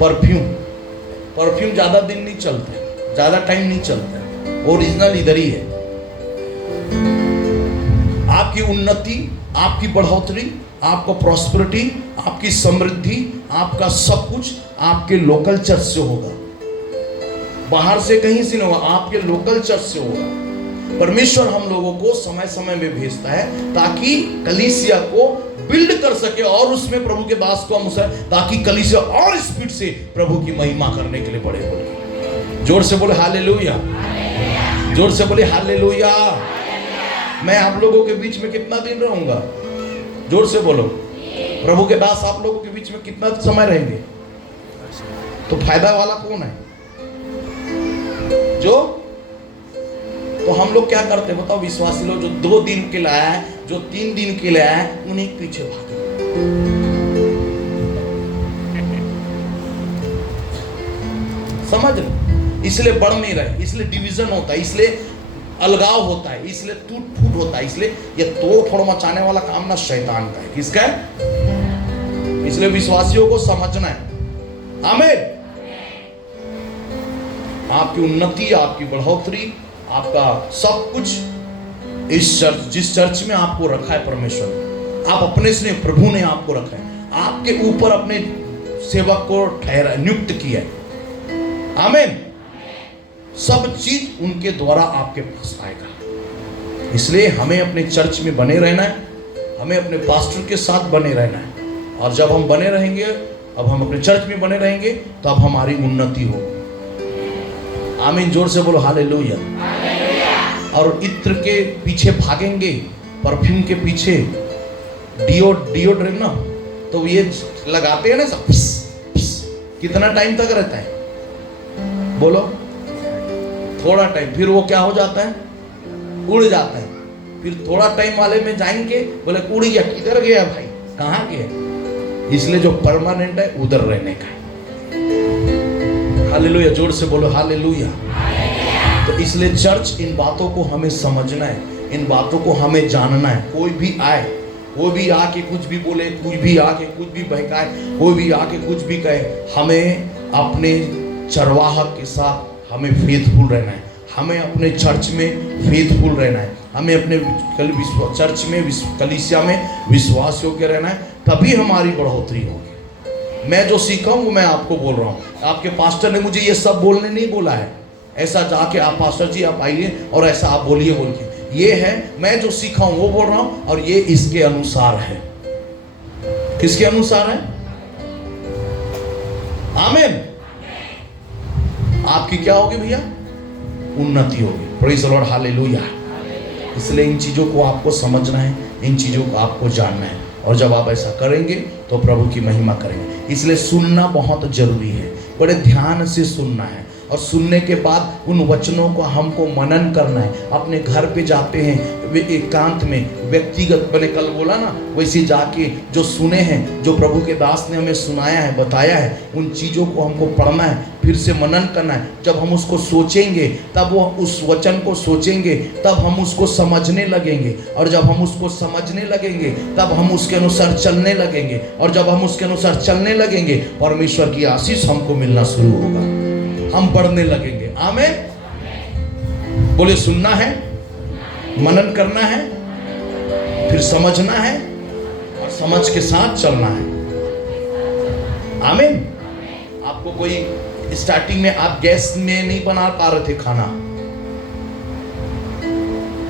Perfume ज्यादा दिन नहीं चलते, ज्यादा टाइम नहीं चलते, ओरिजिनल इधर ही है। आपकी उन्नति, आपकी बढ़ोतरी, आपका प्रॉस्पेरिटी, आपकी समृद्धि, आपका सब कुछ आपके लोकल चर्च से होगा, बाहर से कहीं से नहीं होगा, आपके लोकल चर्च से होगा। परमेश्वर हम लोगों को समय समय में भेजता है ताकि कलीसिया को बिल्ड कर सके और उसमें प्रभु के दास को हम ताकि कलीसिया और स्पीड से प्रभु की महिमा करने के लिए बढ़े। बोले जोर से, बोले हालेलुया, जोर से बोले हालेलुया। मैं आप लोगों के बीच में कितना दिन रहूंगा? जोर से बोलो। प्रभु के दास आप लोगों के बीच में कितना समय रहेंगे? तो फायदा वाला कौन है? जो तो हम लोग क्या करते हैं बताओ? विश्वासी लोग जो 2 दिन के लिए आया है, जो 3 दिन के लिए आया है, उन्हीं के पीछे भागे। समझ लो, इसलिए बढ़ नहीं रहे, इसलिए डिवीजन होता है, इसलिए अलगाव होता है, इसलिए टूट फूट होता है, इसलिए ये तोड़ फोड़ मचाने वाला काम ना शैतान का है। किसका है? इसलिए विश्वासियों को समझना है। आमीन। आपकी उन्नति, आपकी बढ़ोतरी, आपका सब कुछ इस चर्च, जिस चर्च में आपको रखा है परमेश्वर, आप अपने से नहीं, प्रभु ने आपको रखा है, आपके ऊपर अपने सेवक को ठहरा, नियुक्त किया है। आमीन। सब चीज उनके द्वारा आपके पास आएगा। इसलिए हमें अपने चर्च में बने रहना है, हमें अपने पास्टर के साथ बने रहना है। और जब हम बने रहेंगे, अब हम अपने चर्च में बने रहेंगे, तो अब हमारी उन्नति होगी। आमीन। जोर से बोलो हालेलुया। और इत्र के पीछे भागेंगे, परफ्यूम के पीछे, डिओड्रेंट ना, तो ये लगाते हैं ना सब, कितना टाइम तक रहता है? बोलो। थोड़ा टाइम, फिर वो क्या हो जाता है? उड़ जाता है। फिर थोड़ा टाइम वाले में जाएंगे, बोले उड़ गया, किधर गया भाई, कहाँ गया? इसलिए जो परमानेंट है उधर रहने का है। हालेलुया। जोर से बोलो हालेलुया। तो इसलिए चर्च, इन बातों को हमें समझना है, इन बातों को हमें जानना है। कोई भी आए, कोई भी आके कुछ भी बोले, कोई भी आके कुछ भी बहकाए, कोई भी आके कुछ भी कहे, हमें अपने चरवाहा के साथ हमें फेथफुल रहना है, हमें अपने चर्च में फेथफुल रहना है, हमें अपने चर्च में, कलीसिया में विश्वास योग्य रहना है, तभी हमारी बढ़ोतरी होगी। मैं जो सीखा हूँ वो मैं आपको बोल रहा हूँ। आपके पास्टर ने मुझे ये सब बोलने नहीं बोला है, ऐसा जाके आप पास्टर जी आप आइए और ऐसा आप बोलिए बोल के, ये है मैं जो सीखा हूँ वो बोल रहा हूँ, और ये इसके अनुसार है। किसके अनुसार है? आमीन। आपकी क्या होगी भैया? उन्नति होगी। Praise the Lord, hallelujah. इसलिए इन चीजों को आपको समझना है, इन चीजों को आपको जानना है, और जब आप ऐसा करेंगे तो प्रभु की महिमा करेंगे। इसलिए सुनना बहुत जरूरी है, बड़े ध्यान से सुनना है, और सुनने के बाद उन वचनों को हमको मनन करना है। अपने घर पे जाते हैं एकांत में, व्यक्तिगत, मैंने कल बोला ना, वैसे जाके जो सुने हैं, जो प्रभु के दास ने हमें सुनाया है, बताया है, उन चीज़ों को हमको पढ़ना है, फिर से मनन करना है। जब हम उसको सोचेंगे, तब वो उस वचन को सोचेंगे, तब हम उसको समझने लगेंगे, और जब हम उसको समझने लगेंगे तब हम उसके अनुसार चलने लगेंगे, और जब हम उसके अनुसार चलने लगेंगे, परमेश्वर की आशीष हमको मिलना शुरू होगा, हम बढ़ने लगेंगे। आमीन। बोले सुनना है, मनन करना है, फिर समझना है, और समझ के साथ चलना है। आमीन। आपको कोई स्टार्टिंग में आप गैस में नहीं बना पा रहे थे खाना,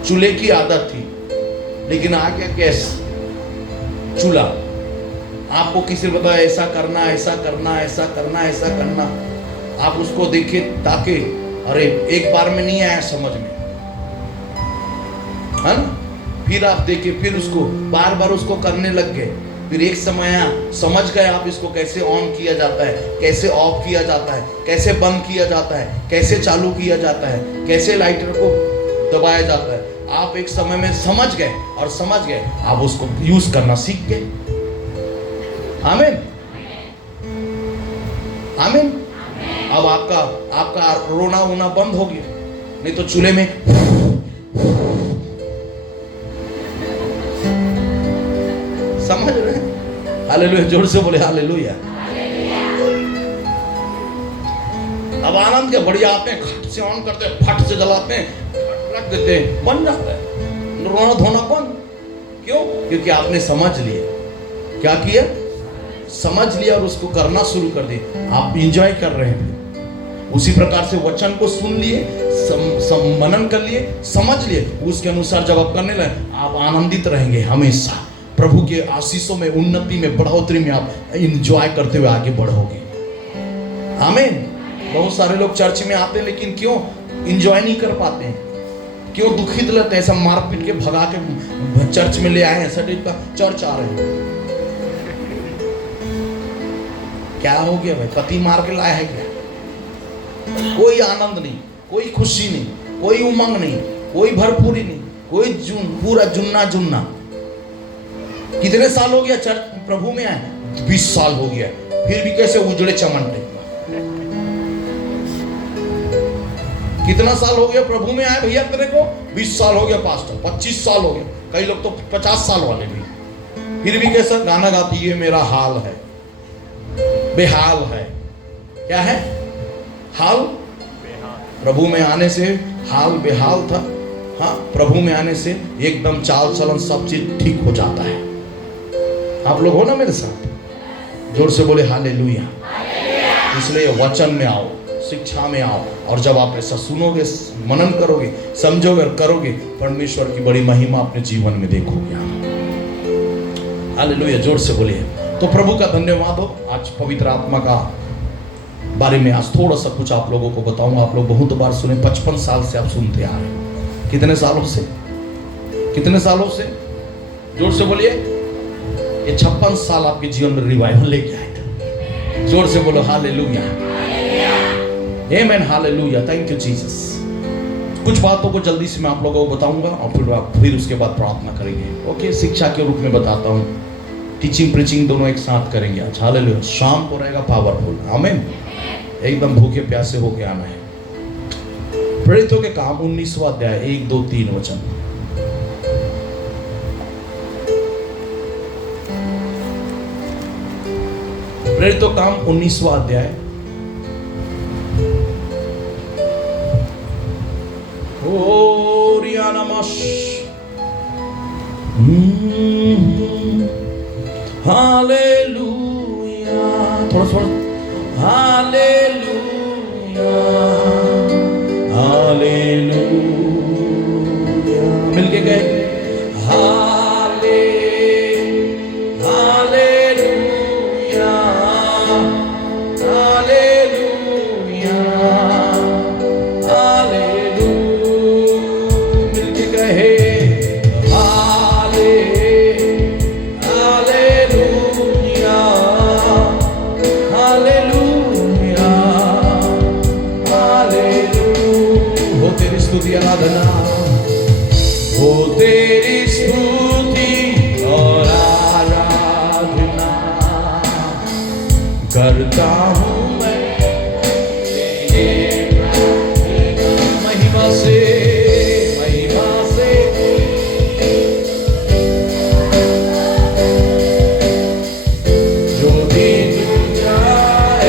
चूल्हे की आदत थी, लेकिन आ गया गैस, चूल्हा। आपको किसी ने बताया ऐसा करना, ऐसा करना, ऐसा करना, ऐसा करना, आप उसको देखिए ताकि अरे एक बार में नहीं आया समझ में, है ना? फिर आप देखिए, फिर उसको बार बार उसको करने लग गए, फिर एक समय समझ गए आप इसको कैसे ऑन किया जाता है, कैसे ऑफ किया जाता है, कैसे बंद किया जाता है, कैसे चालू किया जाता है, कैसे लाइटर को दबाया जाता है। आप एक समय में समझ गए, और समझ गए आप उसको यूज करना सीख गए। आमीन। आमीन। अब आपका रोना वोना बंद हो गया, नहीं तो चूल्हे में समझ रहे हैं? हालेलुया। जोर से बोले हालेलुया। अब आनंद के बढ़िया आते हैं, खट से ऑन करते हैं, फट से जलाते हैं, रख देते हैं, बन जाता है। रोना धोना बंद। क्यों? क्योंकि आपने समझ लिया। क्या किया? समझ लिया और उसको करना शुरू कर दिया। आप इंजॉय कर रहे हैं। उसी प्रकार से वचन को सुन लिए, मनन कर लिए, समझ लिए, उसके अनुसार जब आप करने लगे, आप आनंदित रहेंगे हमेशा। प्रभु के आशीषों में, उन्नति में, बढ़ोतरी में आप इंजॉय करते हुए आगे बढ़ोगे। आमीन। बहुत सारे लोग चर्च में आते हैं लेकिन क्यों इंजॉय नहीं कर पाते हैं? क्यों दुखित रहते हैं? ऐसा मार पीट के भगा के चर्च में ले आए हैं, सटीक का चर्च आ रहे हैं। क्या हो गया भाई? पति मार के लाया है क्या? कोई आनंद नहीं, कोई खुशी नहीं, कोई उमंग नहीं, कोई भरपूरी नहीं, कोई पूरा जुन्ना जुन्ना। कितने साल हो गया चर्च प्रभु में आए? 20 साल हो गया, फिर भी कैसे उजड़े चमनटे। कितना साल हो गया प्रभु में आए भैया तेरे को? 20 साल हो गया पास्टर, 25 साल हो गया, कई लोग तो 50 साल वाले भी, फिर भी कैसा गाना गाती है, मेरा हाल है बेहाल है। क्या है हाल? प्रभु में आने से हाल बेहाल था। हाँ, प्रभु में आने से एकदम चाल चलन सब चीज ठीक हो जाता है। आप लोग हो ना मेरे साथ? जोर से बोले हालेलुया। इसलिए वचन में आओ, शिक्षा में आओ, और जब आप ऐसा सुनोगे, मनन करोगे, समझोगे और करोगे, परमेश्वर की बड़ी महिमा अपने जीवन में देखोगे। हालेलुया। जोर से बोलिए। तो प्रभु का धन्यवाद हो। आज पवित्र आत्मा का बारे में आज थोड़ा सा कुछ आप लोगों को बताऊंगा। आप लोग बहुत बार सुने, 55 साल से आप सुनते आ रहे हैं। कितने सालों से? कितने सालों से? जोर से बोलिए। ये 56 साल आपके जीवन में रिवाइवल लेके आएगा। जोर से बोलो hallelujah. Amen. Hallelujah. Thank you Jesus. कुछ बातों को जल्दी से मैं आप लोगों को बताऊंगा और फिर उसके बाद प्रार्थना करेंगे। ओके, शिक्षा के रूप में बताता हूं। टीचिंग प्रीचिंग दोनों एक साथ करेंगे आज। हालेलुया। शाम को रहेगा पावरफुल। आमीन। एकदम भूखे प्यासे होके आना है। प्रेरितों के काम 19वां अध्याय 1, 2, 3 वचन। प्रेरितों के काम 19वां अध्याय हालेलुया। थोड़ा थोड़ा हालेलुया हालेलुया मिलके गए। हालेलुया हालेलुया हालेलुया मिलके गए। आराधना हो तेरी स्तुति और आराधना करता हूँ मैं महिमा से जो दिन जाए।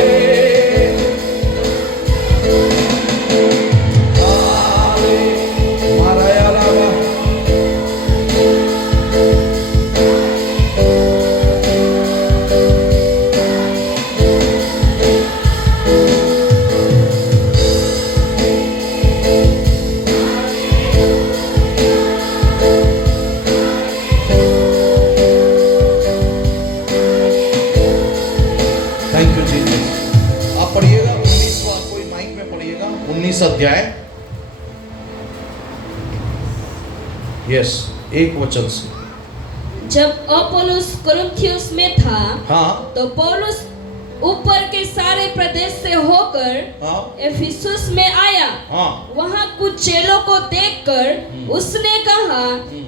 अध्याय 1 वचन से। जब अपोलोस कुरिन्थियुस में था, हाँ, तो पौलुस ऊपर के सारे प्रदेश से होकर हाँ, एफिसुस में आया। हाँ, वहाँ कुछ चेलों को देखकर उसने कहा,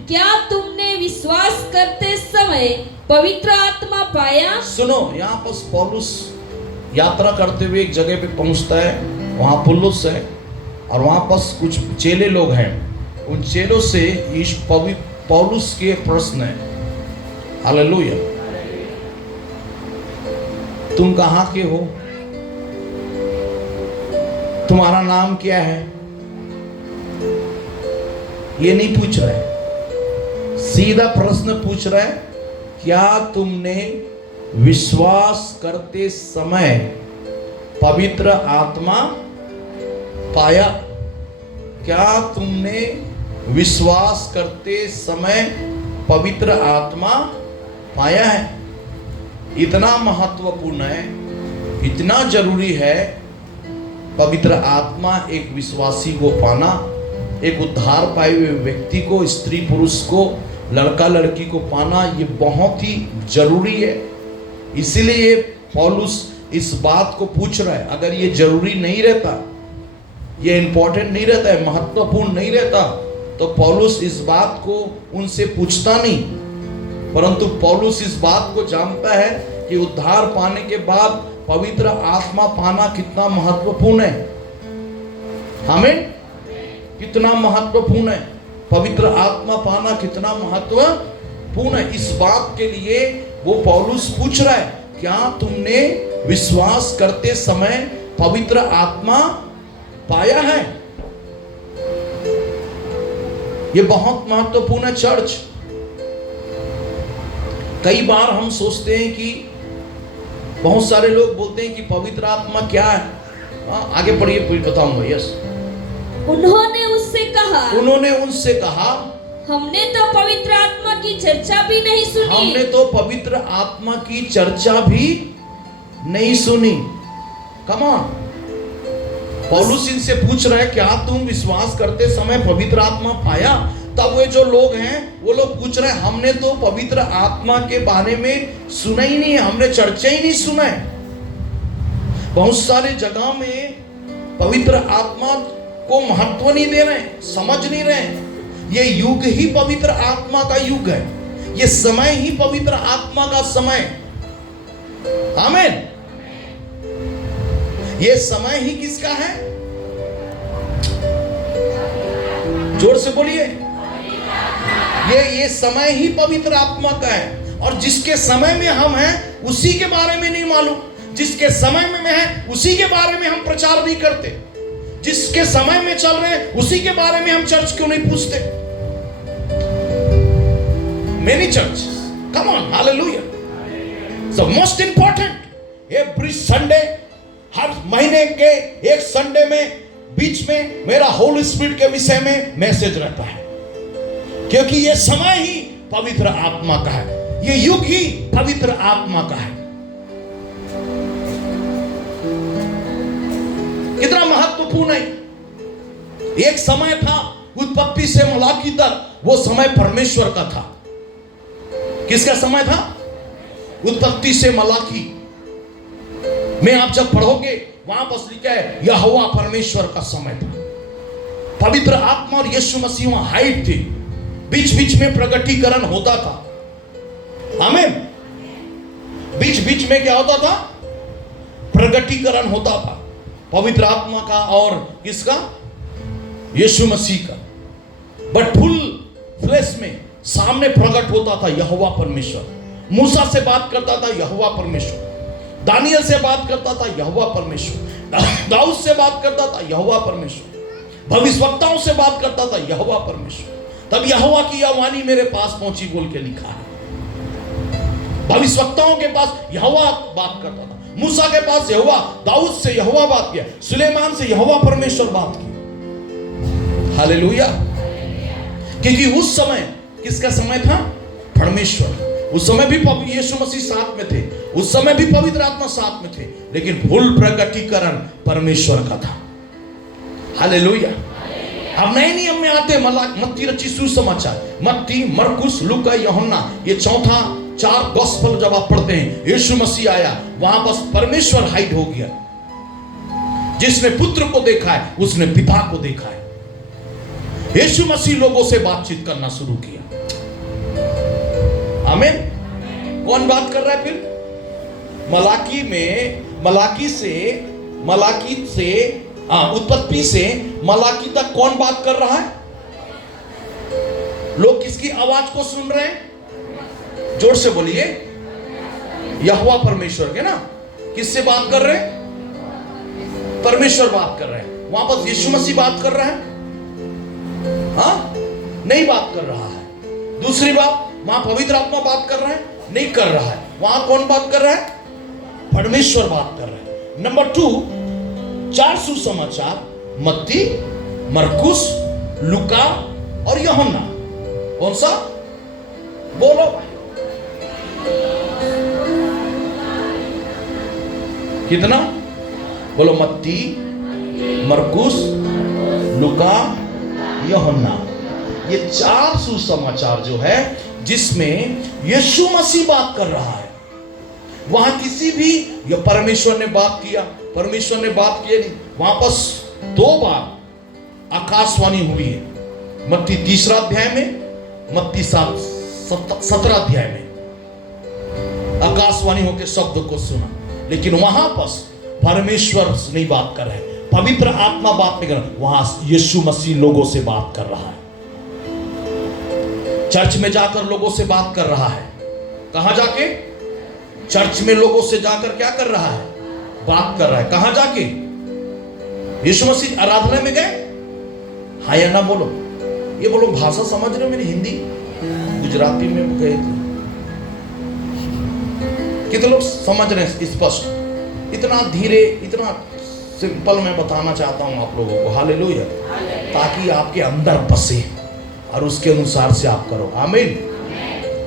क्या तुमने विश्वास करते समय पवित्र आत्मा पाया? सुनो, यहाँ पर पौलुस यात्रा करते हुए एक जगह पे पहुंचता है। वहाँ पुल्लुस है और वहाँ पर कुछ चेले लोग हैं। उन चेलों से पौलुस के प्रश्न है। हालेलुया। तुम कहाँ के हो? तुम्हारा नाम क्या है? ये नहीं पूछ रहे, सीधा प्रश्न पूछ रहे, क्या तुमने विश्वास करते समय पवित्र आत्मा पाया? क्या तुमने विश्वास करते समय पवित्र आत्मा पाया है? इतना महत्वपूर्ण है, इतना जरूरी है पवित्र आत्मा एक विश्वासी को पाना, एक उद्धार पाए हुए व्यक्ति को, स्त्री पुरुष को, लड़का लड़की को पाना, ये बहुत ही जरूरी है। इसीलिए पौलुस इस बात को पूछ रहा है। अगर ये जरूरी नहीं रहता, ये इंपॉर्टेंट नहीं रहता है, महत्वपूर्ण नहीं रहता, तो पौलुस इस बात को उनसे पूछता नहीं। परंतु पौलुस इस बात को जानता है कि उद्धार पाने के बाद पवित्र आत्मा पाना कितना महत्वपूर्ण है। हमें कितना महत्वपूर्ण है, पवित्र आत्मा पाना कितना महत्वपूर्ण है। इस बात के लिए वो पौलुस पूछ रहा है, क्या तुमने विश्वास करते समय पवित्र आत्मा पाया है? ये बहुत महत्वपूर्ण है चर्च। कई बार हम सोचते हैं कि बहुत सारे लोग बोलते हैं कि पवित्र आत्मा क्या है। आगे पढ़िए, फिर बताऊंगा। यस, उन्होंने उनसे कहा, हमने तो पवित्र आत्मा की चर्चा भी नहीं सुनी। हमने तो पवित्र आत्मा की चर्चा भी नहीं सुनी। कम ऑन, पौलुस इनसे पूछ रहा है, क्या तुम विश्वास करते समय पवित्र आत्मा पाया? तब वे जो लोग हैं वो लोग पूछ रहे हैं, हमने तो पवित्र आत्मा के बारे में सुना ही नहीं है, हमने चर्चा ही नहीं सुना है। बहुत सारे जगह में पवित्र आत्मा को महत्व नहीं दे रहे, समझ नहीं रहे। ये युग ही पवित्र आत्मा का युग है, ये समय ही पवित्र आत्मा का समय। आमीन। ये समय ही किसका है? जोर से बोलिए। ये समय ही पवित्र आत्मा का है। और जिसके समय में हम हैं उसी के बारे में नहीं मालूम, जिसके समय में है उसी के बारे में हम प्रचार नहीं करते, जिसके समय में चल रहे हैं उसी के बारे में हम चर्च क्यों नहीं पूछते? Many churches, come on, hallelujah. So most important, every Sunday, हर महीने के एक संडे में बीच में मेरा होली स्पिरिट के विषय में मैसेज रहता है, क्योंकि ये समय ही पवित्र आत्मा का है, ये युग ही पवित्र आत्मा का है। कितना महत्वपूर्ण है। एक समय था उत्पत्ति से मलाकी तक, वो समय परमेश्वर का था। किसका समय था? उत्पत्ति से मलाकी में आप जब पढ़ोगे वहां पर लिखा है यहोवा परमेश्वर का समय था। पवित्र आत्मा और यीशु मसीह वहां हाइड थे, बीच बीच में प्रकटीकरण होता था। आमीन। बीच बीच में क्या होता था? प्रकटीकरण होता था, पवित्र आत्मा का और किसका? यीशु मसीह का। बट फुल फ्लेश में सामने प्रकट होता था यहोवा परमेश्वर। मूसा से बात करता था यहोवा परमेश्वर, दानियल से बात करता था यहोवा परमेश्वर, दाऊद से बात करता था यहोवा परमेश्वर, भविष्यवक्ताओं से बात करता था यहोवा परमेश्वर। तब यहोवा की यह वाणी मेरे पास पहुंची बोल के लिखा है। भविष्यवक्ताओं के पास यहोवा बात करता था, मूसा के पास यहोवा, दाऊद से यहोवा बात किया, सुलेमान से यहोवा परमेश्वर बात की। हालेलुया। क्योंकि उस समय किसका समय था? परमेश्वर। उस समय भी यीशु मसीह साथ में थे, उस समय भी पवित्र आत्मा साथ में थे, लेकिन फुल प्रकटीकरण परमेश्वर का था। हालेलुया। अब नए नियम में आते मत्ती रची सुसमाचार, मत्ती, मरकुस, लूका, यूहन्ना, ये चौथा 4 गॉस्पेल जब आप पढ़ते हैं, यीशु मसीह आया, वहां बस परमेश्वर हाइड हो गया। जिसने पुत्र को देखा है उसने पिता को देखा है। यीशु मसीह लोगों से बातचीत करना शुरू किया। आमीन। कौन बात कर रहा है फिर? उत्पत्ति से मलाकी तक कौन बात कर रहा है? लोग किसकी आवाज को सुन रहे हैं? जोर से बोलिए। यहोवा परमेश्वर के ना। किससे बात कर रहे हैं? परमेश्वर बात कर रहे हैं। वहां पर यीशु मसीह बात कर रहा है? हाँ, नहीं बात कर रहा है। दूसरी बात, वहां पवित्र आत्मा बात कर रहा है? नहीं कर रहा है। वहां कौन बात कर रहा है? परमेश्वर बात कर रहा है। नंबर 2, 4 सुसमाचार मत्ती, मरकुस, लूका और यूहन्ना। कौन सा? बोलो। कितना? बोलो। मत्ती, मरकुस, लूका, यूहन्ना। ये 4 सुसमाचार जो है जिसमें यीशु मसीह बात कर रहा है। वहां किसी भी या परमेश्वर ने बात किया, परमेश्वर ने बात किया नहीं। वहां पर 2 बार आकाशवाणी हुई है। मत्ती 3 अध्याय में, मत्ती 17 अध्याय में आकाशवाणी होकर शब्द को सुना। लेकिन वहां पर परमेश्वर नहीं बात कर रहे, पवित्र आत्मा बात नहीं कर रहा। वहां यीशु मसीह लोगों से बात कर रहा है। चर्च में जाकर लोगों से बात कर रहा है। कहां जाके? चर्च में लोगों से जाकर क्या कर रहा है? बात कर रहा है। कहां जाके? यीशु मसीह आराधना में गए? हाँ या ना बोलो। ये बोलो, भाषा समझ रहे हो मेरी? हिंदी गुजराती में गए थे। कितने लोग समझ रहे हैं स्पष्ट? इतना धीरे, इतना सिंपल मैं बताना चाहता हूं आप लोगों को। हालेलुया। ताकि आपके अंदर बसे और उसके अनुसार से आप करो। आमीन।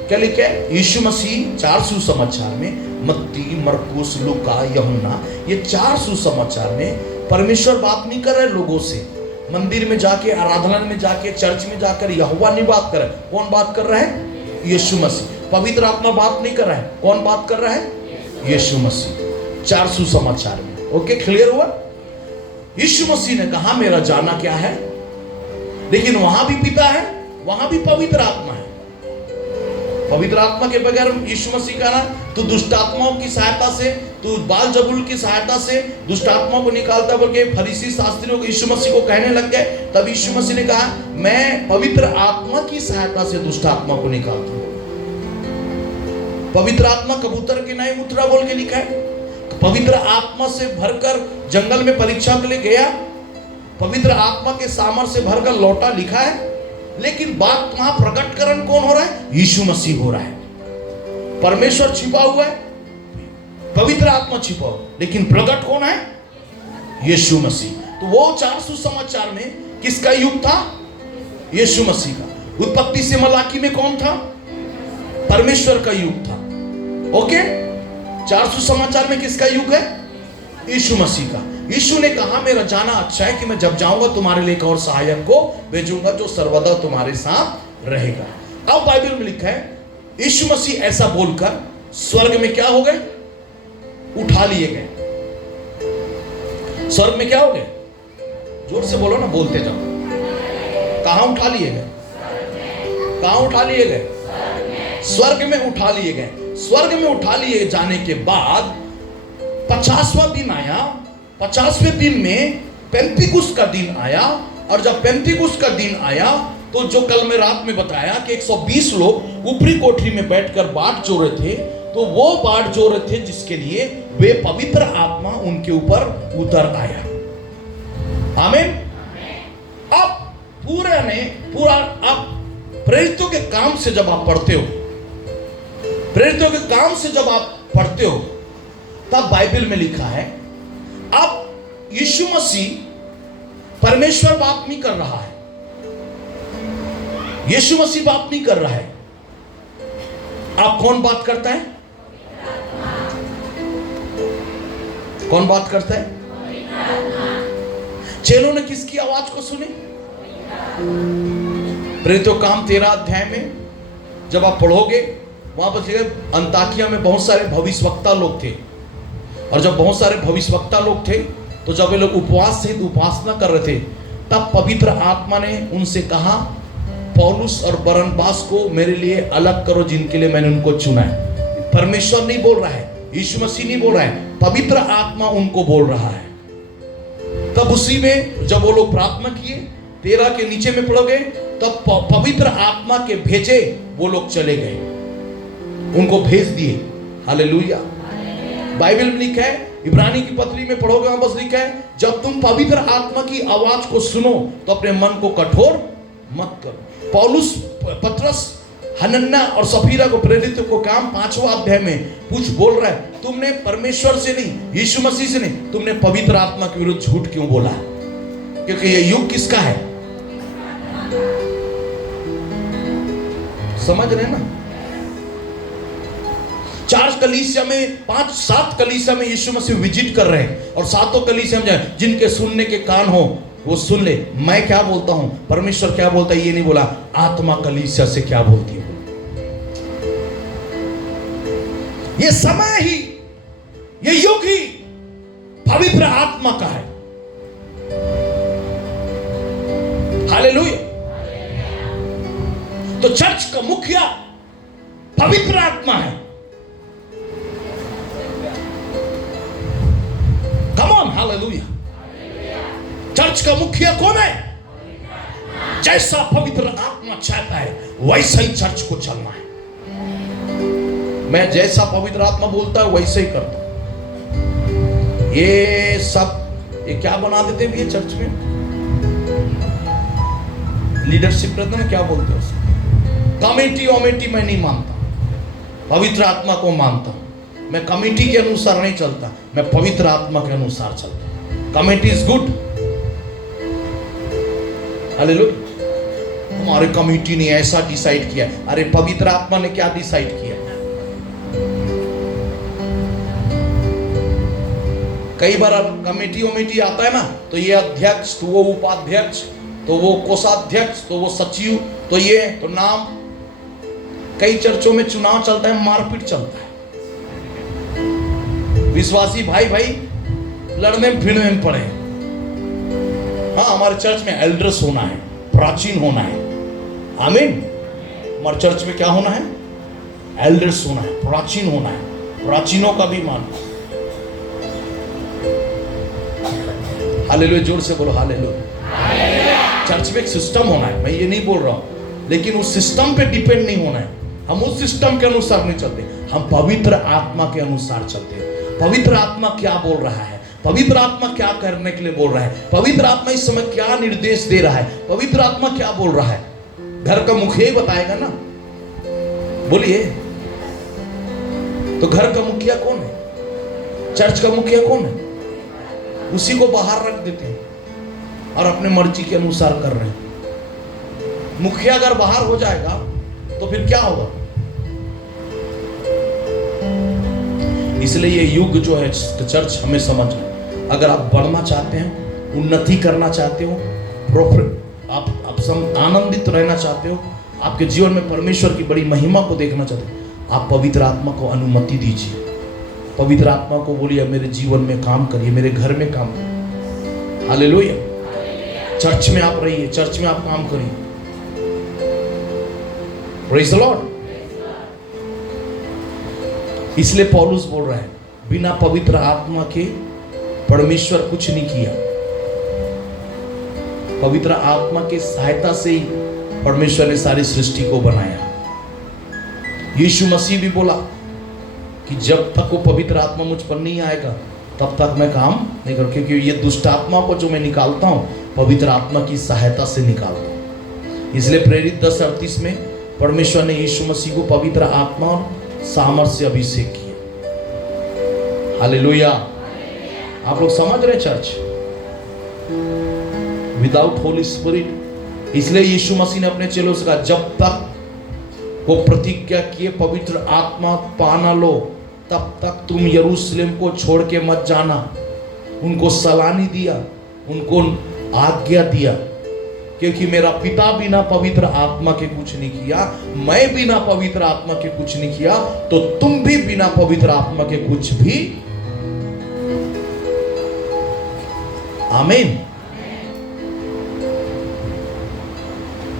क्या लिखा है? यीशु मसीह 4 सुसमाचार में, मत्ती, मरकुस, लूका, यूहन्ना, ये 4 सुसमाचार में परमेश्वर बात नहीं कर रहे लोगों से। मंदिर में जाके, आराधना में जाके, चर्च में जाकर यहोवा नहीं बात कर रहा है। कौन बात कर रहा है? यीशु मसीह। पवित्र आत्मा बात नहीं कर रहा है। कौन बात कर रहा है? यीशु मसीह। 4 सुसमाचार में। ओके, क्लियर हुआ? यीशु मसीह ने कहा मेरा जाना क्या है, लेकिन वहां भी पिता है, वहां भी पवित्र आत्मा है। पवित्र आत्मा के बगैर यीशु मसीह का ना, तू दुष्ट आत्माओं की सहायता से, तू बाल जबूल की सहायता से दुष्ट आत्माओं को निकालता, बल्कि फरीसी शास्त्रियों को यीशु मसीह को कहने लग गए। तब यीशु मसीह ने कहा मैं पवित्र आत्मा की सहायता से दुष्ट आत्मा को निकालता हूं। पवित्र आत्मा कबूतर के नाई मुद्रा बोल के लिखा है। पवित्र आत्मा से भरकर जंगल में परीक्षा के लिए गया, पवित्र आत्मा के सामर्थ्य से भरकर लौटा, लिखा है। लेकिन बात वहां प्रकटकरण कौन हो रहा है? यीशु मसीह हो रहा है। परमेश्वर छिपा हुआ है, पवित्र आत्मा छिपा हुआ, लेकिन प्रकट कौन है? यीशु मसीह। तो वो 4 सुसमाचार में किसका युग था? यीशु मसीह का। उत्पत्ति से मलाकी में कौन था? परमेश्वर का युग था। ओके, 4 सुसमाचार में किसका युग है? यीशु मसीह का। यीशु ने कहा मेरा जाना अच्छा है कि मैं जब जाऊंगा तुम्हारे लिए एक और सहायक को भेजूंगा जो सर्वदा तुम्हारे साथ रहेगा। अब बाइबल में लिखा है यीशु मसीह ऐसा बोलकर स्वर्ग में क्या हो गए? उठा लिए गए। स्वर्ग में क्या हो गए? जोर से बोलो ना, बोलते जाओ। कहां उठा लिए गए? कहां उठा लिए गए? स्वर्ग में उठा लिए गए। स्वर्ग में उठा लिए जाने के बाद 50वां दिन आया। 50वें दिन में पेंतिकुस्त का दिन आया। और जब पेंतिकुस्त का दिन आया तो जो कल मैं रात में बताया कि 120 लोग ऊपरी कोठरी में बैठकर बाट जो रहे थे, तो वो बाट जो रहे थे जिसके लिए वे पवित्र आत्मा उनके ऊपर उतर आया। आमीन। अब पूरा अब प्रेरितों के काम से जब आप पढ़ते हो, प्रेरितों के काम से जब आप पढ़ते हो, तब बाइबल में लिखा है अब यीशु मसीह, परमेश्वर बात नहीं कर रहा है, यीशु मसीह बात नहीं कर रहा है। आप कौन बात करता है? कौन बात करता है? चेलों ने किसकी आवाज को सुनी? प्रेरितों काम 13 अध्याय में जब आप पढ़ोगे, वहां पर अंताकिया में बहुत सारे भविष्यवक्ता लोग थे। और जब बहुत सारे भविष्यवक्ता लोग थे, तो जब वे लोग उपवास सहित उपासना कर रहे थे, तब पवित्र आत्मा ने उनसे कहा पौलुस और बरनबास को मेरे लिए अलग करो, जिनके लिए मैंने उनको चुना है। परमेश्वर नहीं बोल रहा है, यीशु मसीह नहीं बोल रहा है, पवित्र आत्मा उनको बोल रहा है। तब उसी में जब वो लोग प्रार्थना किए, 13 के नीचे में पढ़ोगे, तब पवित्र आत्मा के भेजे वो लोग चले गए, उनको भेज दिए। हालेलुया। बाइबल में लिखा है इब्रानी की पत्री में पढ़ोगे वहां बस लिखा है, जब तुम पवित्र आत्मा की आवाज को सुनो तो अपने मन को कठोर मत करो। पौलुस पतरस हनन्ना और सफीरा को प्रेरित को काम 5वां अध्याय में कुछ बोल रहा है, तुमने परमेश्वर से नहीं, यीशु मसीह से नहीं, तुमने पवित्र आत्मा के विरुद्ध झूठ क्यों बोला? क्योंकि ये युग किसका है? समझ रहे ना? 4 कलीसिया में 5-7 कलीसिया में यीशु मसीह विजिट कर रहे हैं और 7 कलीसिया में जाए, जिनके सुनने के कान हो वो सुन ले। मैं क्या बोलता हूं, परमेश्वर क्या बोलता है, ये नहीं बोला, आत्मा कलीसिया से क्या बोलती है। ये समय ही, ये युग ही पवित्र आत्मा का है। हालेलुया। तो चर्च का मुखिया पवित्र आत्मा है। Come on, hallelujah. चर्च का मुखिया कौन है? जैसा पवित्र आत्मा चाहता है वैसा ही चर्च को चलना है। मैं जैसा पवित्र आत्मा बोलता है वैसे ही करता हूं। ये सब ये क्या बना देते हैं ये चर्च में, लीडरशिप रहता है, क्या बोलते हैं उसको, कमेटी वमेटी मैं नहीं मानता, पवित्र आत्मा को मानता हूं। मैं कमेटी के अनुसार नहीं चलता, मैं पवित्र आत्मा के अनुसार चलता हूं। Committee is good, hallelujah. हमारे कमेटी ने ऐसा डिसाइड किया, अरे पवित्र आत्मा ने क्या डिसाइड किया? कई बार कमेटी वमेटी आता है ना, तो ये अध्यक्ष, तो वो उपाध्यक्ष, तो वो कोषाध्यक्ष, तो वो सचिव, तो ये तो नाम। कई चर्चों में चुनाव चलता है, मारपीट चलता है, विश्वासी भाई भाई लड़ने भिड़ने में पड़े। हाँ, हमारे चर्च में एल्डर्स होना है, प्राचीन होना है। आमीन। हमारे चर्च में क्या होना है? एल्डर्स होना है, प्राचीन होना है, प्राचीनों का भी मान। हालेलुया, जोर से बोलो हालेलुया। चर्च में एक सिस्टम होना है, मैं ये नहीं बोल रहा हूं, लेकिन उस सिस्टम पे डिपेंड नहीं होना है। हम उस सिस्टम के अनुसार नहीं चलते, हम पवित्र आत्मा के अनुसार चलते हैं। पवित्र आत्मा क्या बोल रहा है, पवित्र आत्मा क्या करने के लिए बोल रहा है, पवित्र आत्मा इस समय क्या निर्देश दे रहा है, पवित्र आत्मा क्या बोल रहा है, घर का मुखिया ही बताएगा ना। बोलिए, तो घर का मुखिया कौन है? चर्च का मुखिया कौन है? उसी को बाहर रख देते हैं और अपने मर्जी के अनुसार कर रहे हैं। मुखिया अगर बाहर हो जाएगा तो फिर क्या होगा? इसलिए ये युग जो है चर्च हमें समझना, अगर आप बढ़ना चाहते हैं, उन्नति करना चाहते हो, आप आनंदित रहना चाहते हो, आपके जीवन में परमेश्वर की बड़ी महिमा को देखना चाहते हो, आप पवित्र आत्मा को अनुमति दीजिए। पवित्र आत्मा को बोलिए, मेरे जीवन में काम करिए, मेरे घर में काम करिए। हालेलुया। चर्च में आप रहिए, चर्च में आप काम करिए। Praise the Lord. इसलिए पौलुस बोल रहा है, बिना पवित्र आत्मा के परमेश्वर कुछ नहीं किया। पवित्र आत्मा के सहायता से ही परमेश्वर ने सारी सृष्टि को बनाया। यीशु मसीह भी बोला कि जब तक वो पवित्र आत्मा मुझ पर नहीं आएगा तब तक मैं काम नहीं करूं, क्योंकि ये दुष्ट आत्मा को जो मैं निकालता हूं पवित्र आत्मा की सहायता से निकालता हूं। इसलिए प्रेरित 10:38 में परमेश्वर ने यीशु मसीह को पवित्र आत्मा और सामर्थ से अभिषेक किया। हालेलुया। आप लोग समझ रहे हैं चर्च? Without Holi spirit. इसलिए यीशु मसीह ने अपने चेलों से कहा, जब तक वो प्रतिज्ञा किए पवित्र आत्मा पाना लो तब तक तुम यरूशलेम को छोड़ के मत जाना। उनको सलामी दिया, उनको आज्ञा दिया, क्योंकि मेरा पिता बिना पवित्र आत्मा के कुछ नहीं किया, मैं बिना पवित्र आत्मा के कुछ नहीं किया, तो तुम भी बिना पवित्र आत्मा के कुछ भी। आमीन।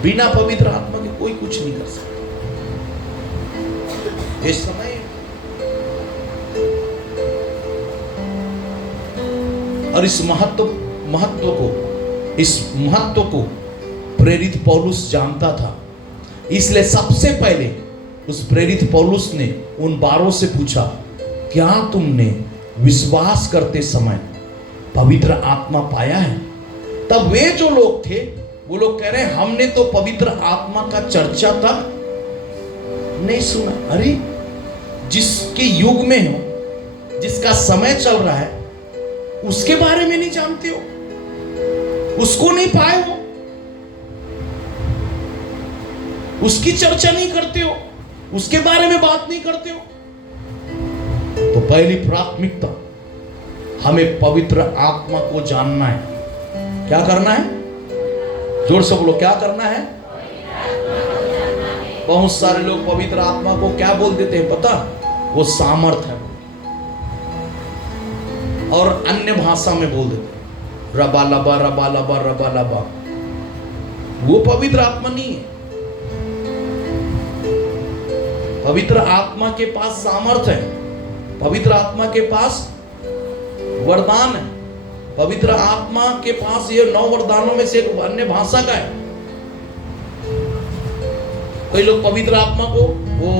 बिना पवित्र आत्मा के कोई कुछ नहीं कर सकता। इस समय और इस महत्व को प्रेरित पौलुस जानता था। इसलिए सबसे पहले उस प्रेरित पौलुस ने उन 12 से पूछा, क्या तुमने विश्वास करते समय पवित्र आत्मा पाया है। तब वे जो लोग थे वो लोग कह रहे हैं हमने तो पवित्र आत्मा का चर्चा तक नहीं सुना। अरे जिसके युग में हो, जिसका समय चल रहा है, उसके बारे में नहीं जानते हो, उसको नहीं पाए हो, उसकी चर्चा नहीं करते हो, उसके बारे में बात नहीं करते हो। तो पहली प्राथमिकता हमें पवित्र आत्मा को जानना है। क्या करना है? जोर से बोलो, क्या करना है? बहुत सारे लोग पवित्र आत्मा को क्या बोल देते हैं पता? वो सामर्थ है, और अन्य भाषा में बोल देते हैं रबा लबा रबा लबा रबा लबा। वो पवित्र आत्मा नहीं है। पवित्र आत्मा के पास सामर्थ है, पवित्र आत्मा के पास वरदान है, पवित्र आत्मा के पास ये 9 वरदानों में से एक अन्य भाषा का है। कई लोग पवित्र आत्मा को वो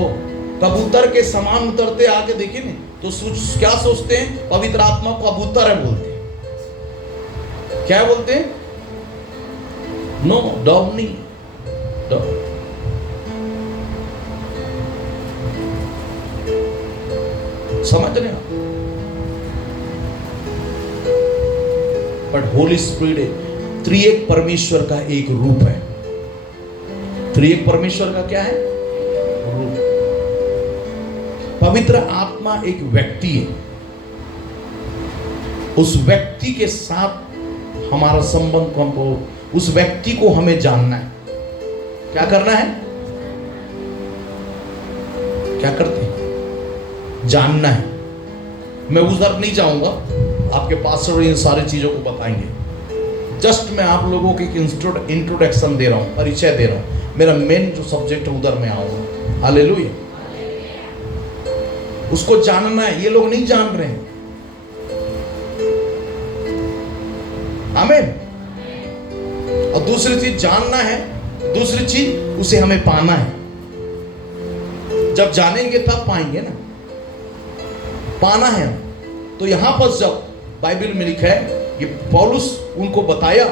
कबूतर के समान उतरते आके देखे नहीं तो क्या सोचते हैं? पवित्र आत्मा को कबूतर है बोलते हैं। क्या बोलते हैं? नो, डॉग नहीं, डॉग। समझ रहे हैं? बट होली स्पिरिट त्रिएक परमेश्वर का एक रूप है। त्रिएक परमेश्वर का क्या है? रूप। पवित्र आत्मा एक व्यक्ति है। उस व्यक्ति के साथ हमारा संबंध को हमको, उस व्यक्ति को हमें जानना है। क्या करना है? क्या करते हैं? जानना है। मैं उधर नहीं जाऊंगा, आपके पास्टर इन सारी चीजों को बताएंगे। जस्ट मैं आप लोगों को एक इंट्रोडक्शन दे रहा हूं, परिचय दे रहा हूं। मेरा मेन जो सब्जेक्ट है उधर मैं आऊंगा। हालेलुया। उसको जानना है, ये लोग नहीं जान रहे हैं। आमीन। और दूसरी चीज जानना है, दूसरी चीज उसे हमें पाना है। जब जानेंगे तब पाएंगे ना, पाना है। तो यहां पर जब बाइबल में लिखा है कि पौलुस उनको बताया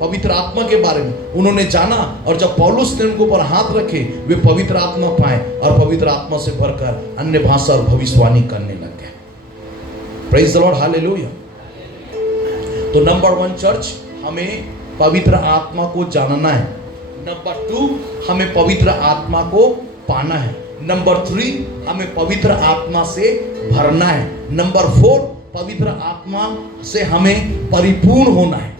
पवित्र आत्मा के बारे में, उन्होंने जाना, और जब पौलुस ने उनको पर हाथ रखे वे पवित्र आत्मा पाए और पवित्र आत्मा से भरकर अन्य भाषा और भविष्यवाणी करने लग गए। Praise the Lord, hallelujah. तो नंबर 1 चर्च, हमें पवित्र आत्मा को जानना है। नंबर 2, हमें पवित्र आत्मा को पाना है। नंबर 3, हमें पवित्र आत्मा से भरना है। नंबर 4, पवित्र आत्मा से हमें परिपूर्ण होना है।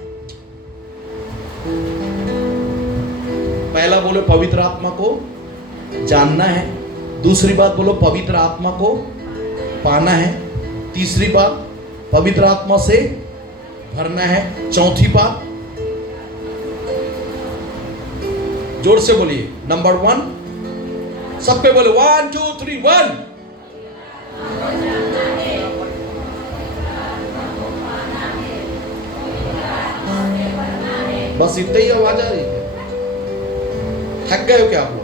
पहला बोलो पवित्र आत्मा को जानना है, दूसरी बात बोलो पवित्र आत्मा को पाना है, तीसरी बात पवित्र आत्मा से भरना है, चौथी बात जोर से बोलिए, नंबर 1, सबके बोले 1 2 3 1। बस इतना ही आवाज आ रही है? थक गए हो क्या हुआ?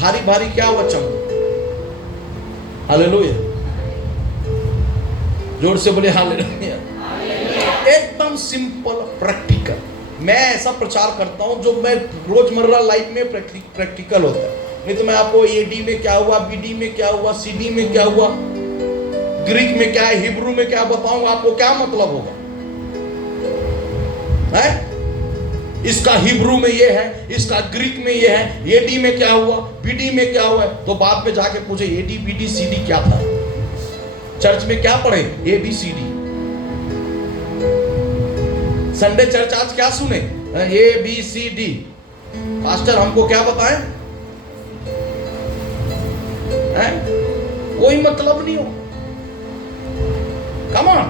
भारी भारी क्या हुआ? चंग। हालेलुया। जोर से बोले हालेलुया। एकदम सिंपल, प्रैक्टिकल। मैं ऐसा प्रचार करता हूं जो मैं रोजमर्रा लाइफ में प्रैक्टिकल होता है। नहीं तो मैं आपको एडी में क्या हुआ, बीडी में क्या हुआ, सीडी में क्या हुआ, ग्रीक में क्या है, हिब्रू में क्या बताऊंगा, आपको क्या मतलब होगा? है? इसका हिब्रू में ये है, इसका ग्रीक में ये है, एडी में क्या हुआ, बीडी में क्या हुआ, तो बाद में जाके पूछे एडी बीडी सीडी क्या था? चर्च में क्या पढ़े? ABCD। संडे चर्च आज क्या सुने? ABCD। पास्टर हमको क्या बताएं? कोई मतलब नहीं हो। Come on.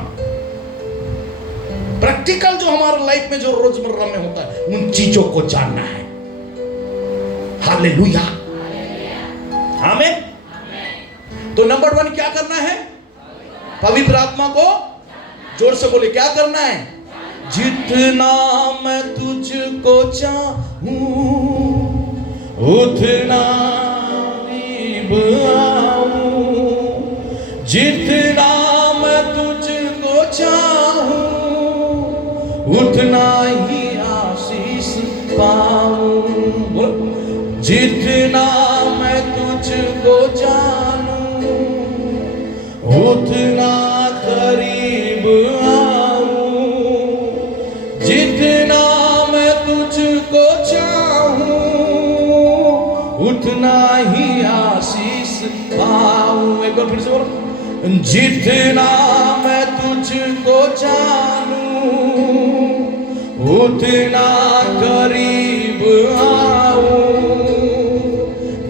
प्रैक्टिकल जो हमारे लाइफ में जो रोजमर्रा में होता है, उन चीजों को जानना है। हालेलुया, आमीन। तो नंबर 1 क्या करना है? पवित्र आत्मा को, जोर से बोले, क्या करना है? जितना मैं तुझको चाहूं उतना आऊं, उतना ही आशीष पाऊं। बोलो, जितना मैं तुझको जानूं उतना करीब आऊं। जितना मैं तुझको चाहूं उतना ही आशीष पाऊं। एक बार फिर से बोलो, जितना मैं तुझको जानूं उतना करीब आऊं।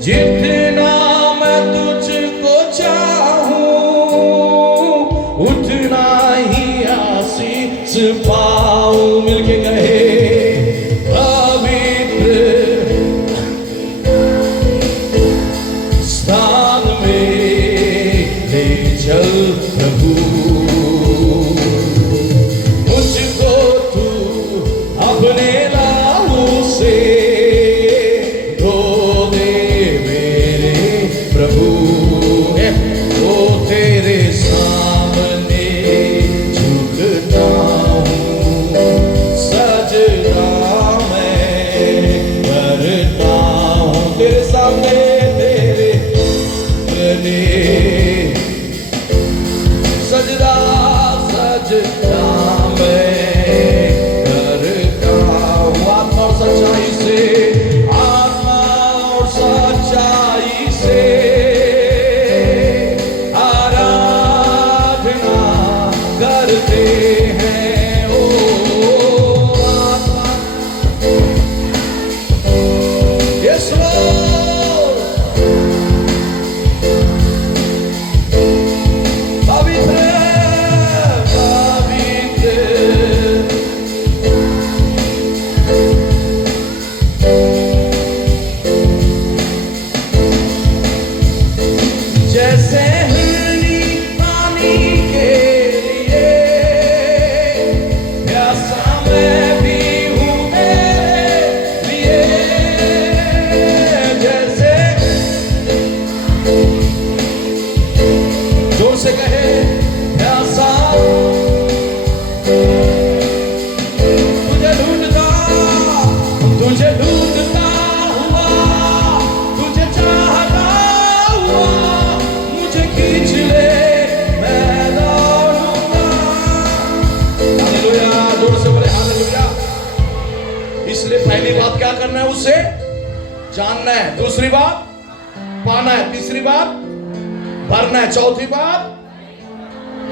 जितना मैं तुझको चाहूं उतना ही आशीष पाऊं। मिलके कहे, पवित्र स्थान में ले चल प्रभु। मुझको तू अपने लहू से धो दे मेरे प्रभु। वो तेरे सामने झुकता हूँ, सजदा मैं करता हूँ तेरे सामने, तेरे गले सजदा सजदा मैं करता हूँ। आत्मा और सच्चाई से, आत्मा और सच्चाई से आराधना करते हैं। ओ आत्मा, यस लॉर्ड, पवित्र पवित्र। जैसे हिरनी पानी के लिए प्यासा मैं भी हूँ तेरे लिए। जैसे जोर से कहे, प्यासा तुझे ढूंढता, तुझे ढूंढता हुआ, तुझे चाहता हुआ, मुझे खींच ले मैं दौड़ूंगा। हालेलुया, जोर से बोले हालेलुया। इसलिए पहली बात क्या करना है, उससे जानना है। दूसरी बात पाना है। तीसरी बात भरना है। चौथी बात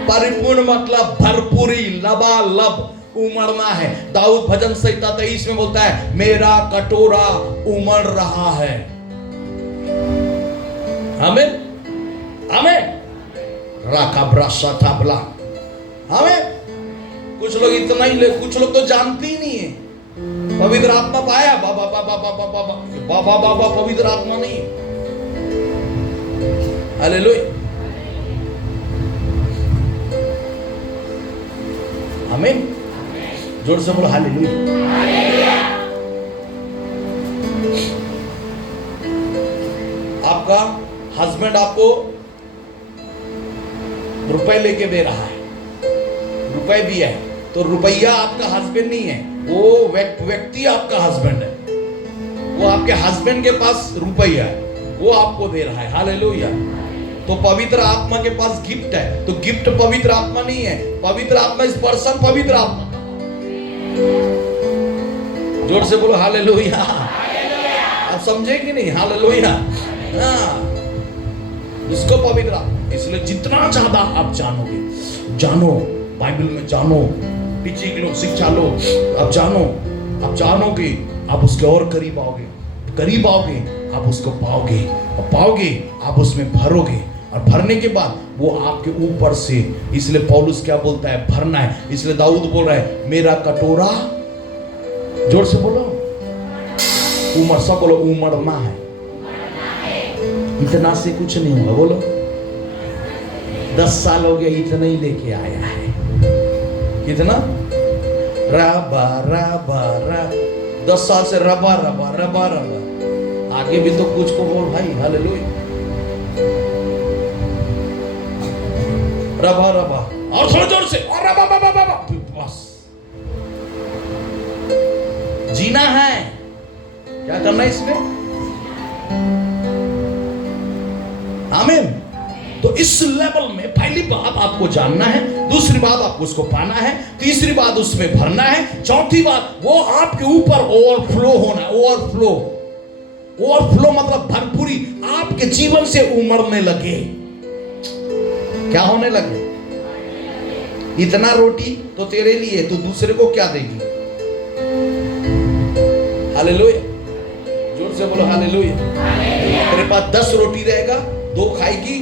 परिपूर्ण, मतलब भरपूरी, लबालब, उमड़ना है। दाऊद भजन संहिता 23 में बोलता है, मेरा कटोरा उमड़ रहा है। आमीन आमीन। राकाब्रा साथाबला। आमीन। कुछ लोग इतना ही ले, कुछ लोग तो जानते ही नहीं है। पवित्र आत्मा पाया, बाबा बाबा बाबा बाबा बाबा बाबा, पवित्र आत्मा नहीं। हालेलुया, आमीन। जोर से बोलो हालेलुया। आपका हस्बैंड आपको रुपए लेके दे रहा है, रुपए भी है, तो रुपया आपका हस्बैंड नहीं है, वो व्यक्ति आपका हस्बैंड है। वो आपके हस्बैंड के पास रुपया है, वो आपको दे रहा है। हालेलुया। तो पवित्र आत्मा के पास गिफ्ट है, तो गिफ्ट पवित्र आत्मा नहीं है, पवित्र आत्मा इस पर्सन पवित्र आत्मा। जोर से बोलो हालेलुया। आप समझे कि नहीं? हालेलुया। हाँ, उसको पवित्र आत्मा। इसलिए जितना ज्यादा आप जानोगे, जानो, बाइबल में जानो, टीचिंग लो, शिक्षा लो, आप जानो, आप जानोगे, आप उसके और करीब आओगे, करीब आओगे, आप उसको पाओगे, और पाओगे आप उसमें भरोगे, और भरने के बाद वो आपके ऊपर से। इसलिए पौलुस क्या बोलता है? भरना है। इसलिए दाऊद बोल रहा है, मेरा कटोरा, जोर से बोलो, उमड़, सब बोलो, उमड़ना है। इतना से कुछ नहीं होगा, बोलो। 10 साल हो गया, इतना ही लेके आया है। कितना? रबा रबा रबा, 10 साल से रबा रबा रबा रबा। आगे भी तो कुछ को बोल भाई। हालेलुया। रबा रबा, और थोड़ा जोर से, और रबा रबा रबा, बस। जीना है। क्या करना है इसमें? आमीन। तो इस लेवल में पहली बात आपको जानना है, दूसरी बात आपको उसको पाना है, तीसरी बात उसमें भरना है, चौथी बात वो आपके ऊपर ओवरफ्लो होना है। ओवरफ्लो, ओवरफ्लो मतलब भरपूरी, आपके जीवन से उमड़ने लगे। क्या होने लगे? इतना रोटी तो तेरे लिए, तो दूसरे को क्या देगी? हालेलुया, जोर से बोलो हालेलुया। तेरे पास 10 रोटी रहेगा, 2 खाएगी,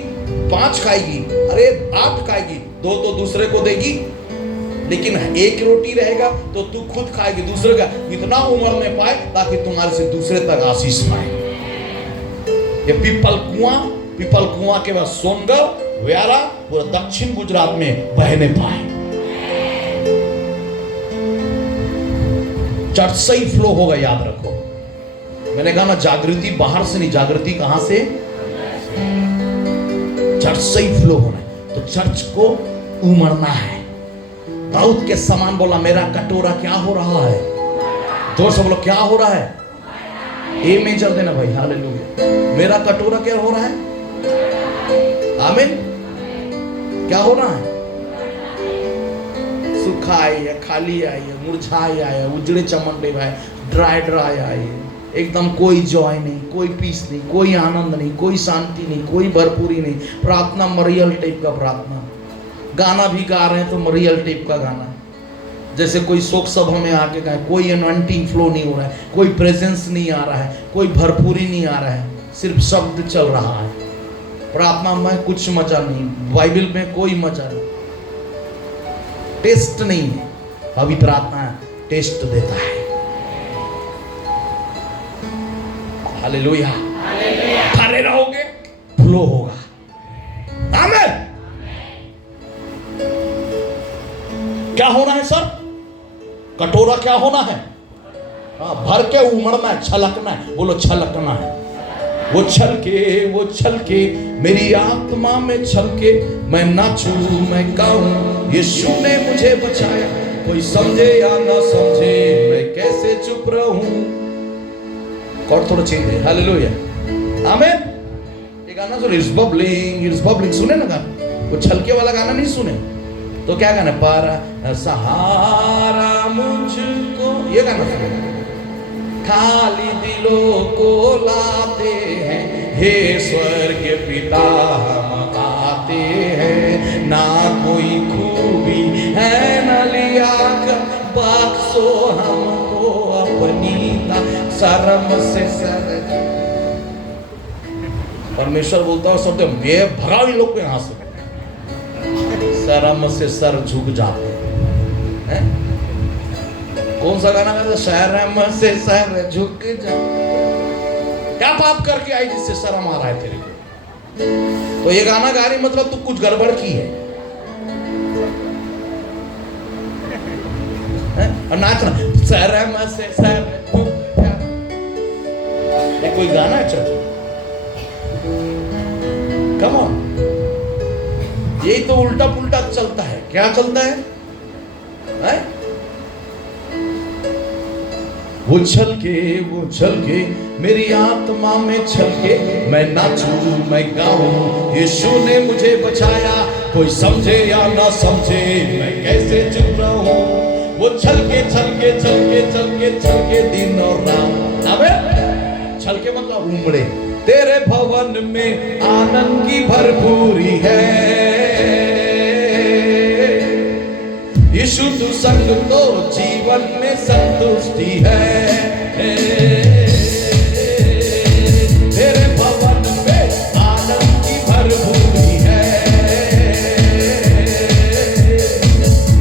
5 खाएगी, अरे 8 खाएगी, 2 तो दूसरे को देगी। लेकिन 1 रोटी रहेगा तो तू खुद खाएगी, दूसरे का इतना उमड़ने पाए ताकि तुम्हारे से दूसरे तक आशीष पाए। ये पीपल कुआं के बाद सोनगढ़, व्यारा, पूरा दक्षिण गुजरात में बहने पाए। चर्च से ही फ्लो होगा, याद रखो। मैंने कहा ना, जागृति बाहर से नहीं, जागृति कहां से? चर्च से ही फ्लो होना है। तो चर्च को उमड़ना है। दाऊद के समान बोला, मेरा कटोरा क्या हो रहा है? जोर से बोलो, क्या हो रहा है? ए मेजर देना भाई, हालेलुया। मेरा कटोरा क्या हो रहा है? आमीन। क्या हो रहा है? सूखा आई है, खाली आई है, मुरझाई आई है, उजड़े चमन भाई, ड्राई आई है, एकदम कोई जॉय नहीं, कोई पीस नहीं, कोई आनंद नहीं, कोई शांति नहीं, कोई भरपूरी नहीं। प्रार्थना मरियल टाइप का प्रार्थना, गाना भी गा रहे हैं तो मरियल टाइप का गाना, जैसे कोई शोक सभा में आके गाए, कोई एनॉइंटिंग फ्लो नहीं हो रहा है, कोई प्रेजेंस नहीं आ रहा है, कोई भरपूरी नहीं आ रहा है, सिर्फ शब्द चल रहा है। प्रार्थना में कुछ मजा नहीं, बाइबल में कोई मजा नहीं, टेस्ट नहीं है। अभी प्रार्थना टेस्ट देता है। हालेलुया, खड़े रहोगे, फ्लो होगा। आमीन। क्या होना है सर? कटोरा क्या होना है? भर के उमड़ना है, छलकना है। बोलो छलकना है। वो छलके मेरी आत्मा में छलके, मैं नाचूं, मैं गाऊं, यीशु ने मुझे बचाया। कोई समझे या ना समझे, मैं कैसे चुप रहूं। और थोड़ा चेंज है। हालेलुया, आमीन। ये गाना सुने, इट्स बबलिंग, सुने ना गाना? वो छलके वाला गाना नहीं सुने तो क्या गाना? पारा सहारा मुझको, ये गाना सुने। खाली दिलों को लाते हैं, हे स्वर्ग पिता हम आते हैं। ना कोई खूबी है न लिया कर, बख्शो हमको अपनी शर्म से सर। परमेश्वर बोलता है सबसे, ये भगाओ इन लोग को यहां से। शर्म से सर झुक जाते हैं। कौन सा गाना गाता? शर्म से सर झुक जा। क्या पाप करके आई जिससे शर्म आ रहा है तेरे को? तो ये गाना गा रही मतलब तू कुछ गड़बड़ की है, और नाचना शर्म से सर झुक जा। ये कोई गाना है चर्च? कम ऑन, यही तो उल्टा पुल्टा चलता है। क्या चलता है? वो छलके मेरी आत्मा में छलके, मैं नाचूं, मैं गाऊं, यीशु ने मुझे बचाया। कोई समझे या ना समझे, मैं कैसे चुप रहूं। वो छलके दिन और रात। अबे छलके मतलब उमड़े। तेरे भवन में आनंद की भरपूरी है, यीशु तू संग तो जीवन में संतुष्टि है। तेरे भवन में आनंद की भरपूरी है,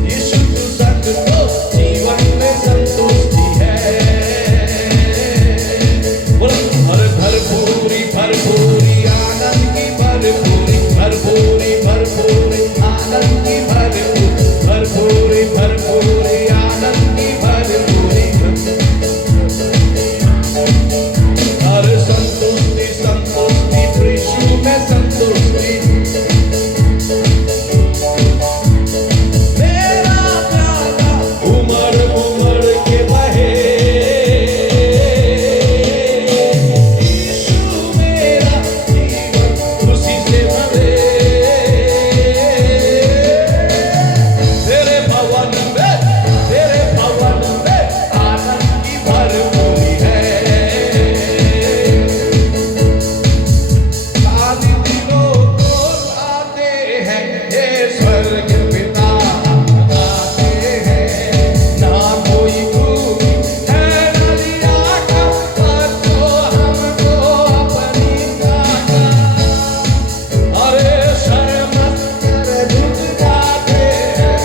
यीशु तू संग तो जीवन में संतुष्टि है। बोलो भरपूरी आनंद की भरपूरी आनंद की भरपूरी आनंद की भरपूरी। स्वर्ग पिता गाते हैं, ना कोई भूमि है न लिया कर, पर तो हमको अपनी ताकत। अरे शर्मत सर झुक जाते हैं,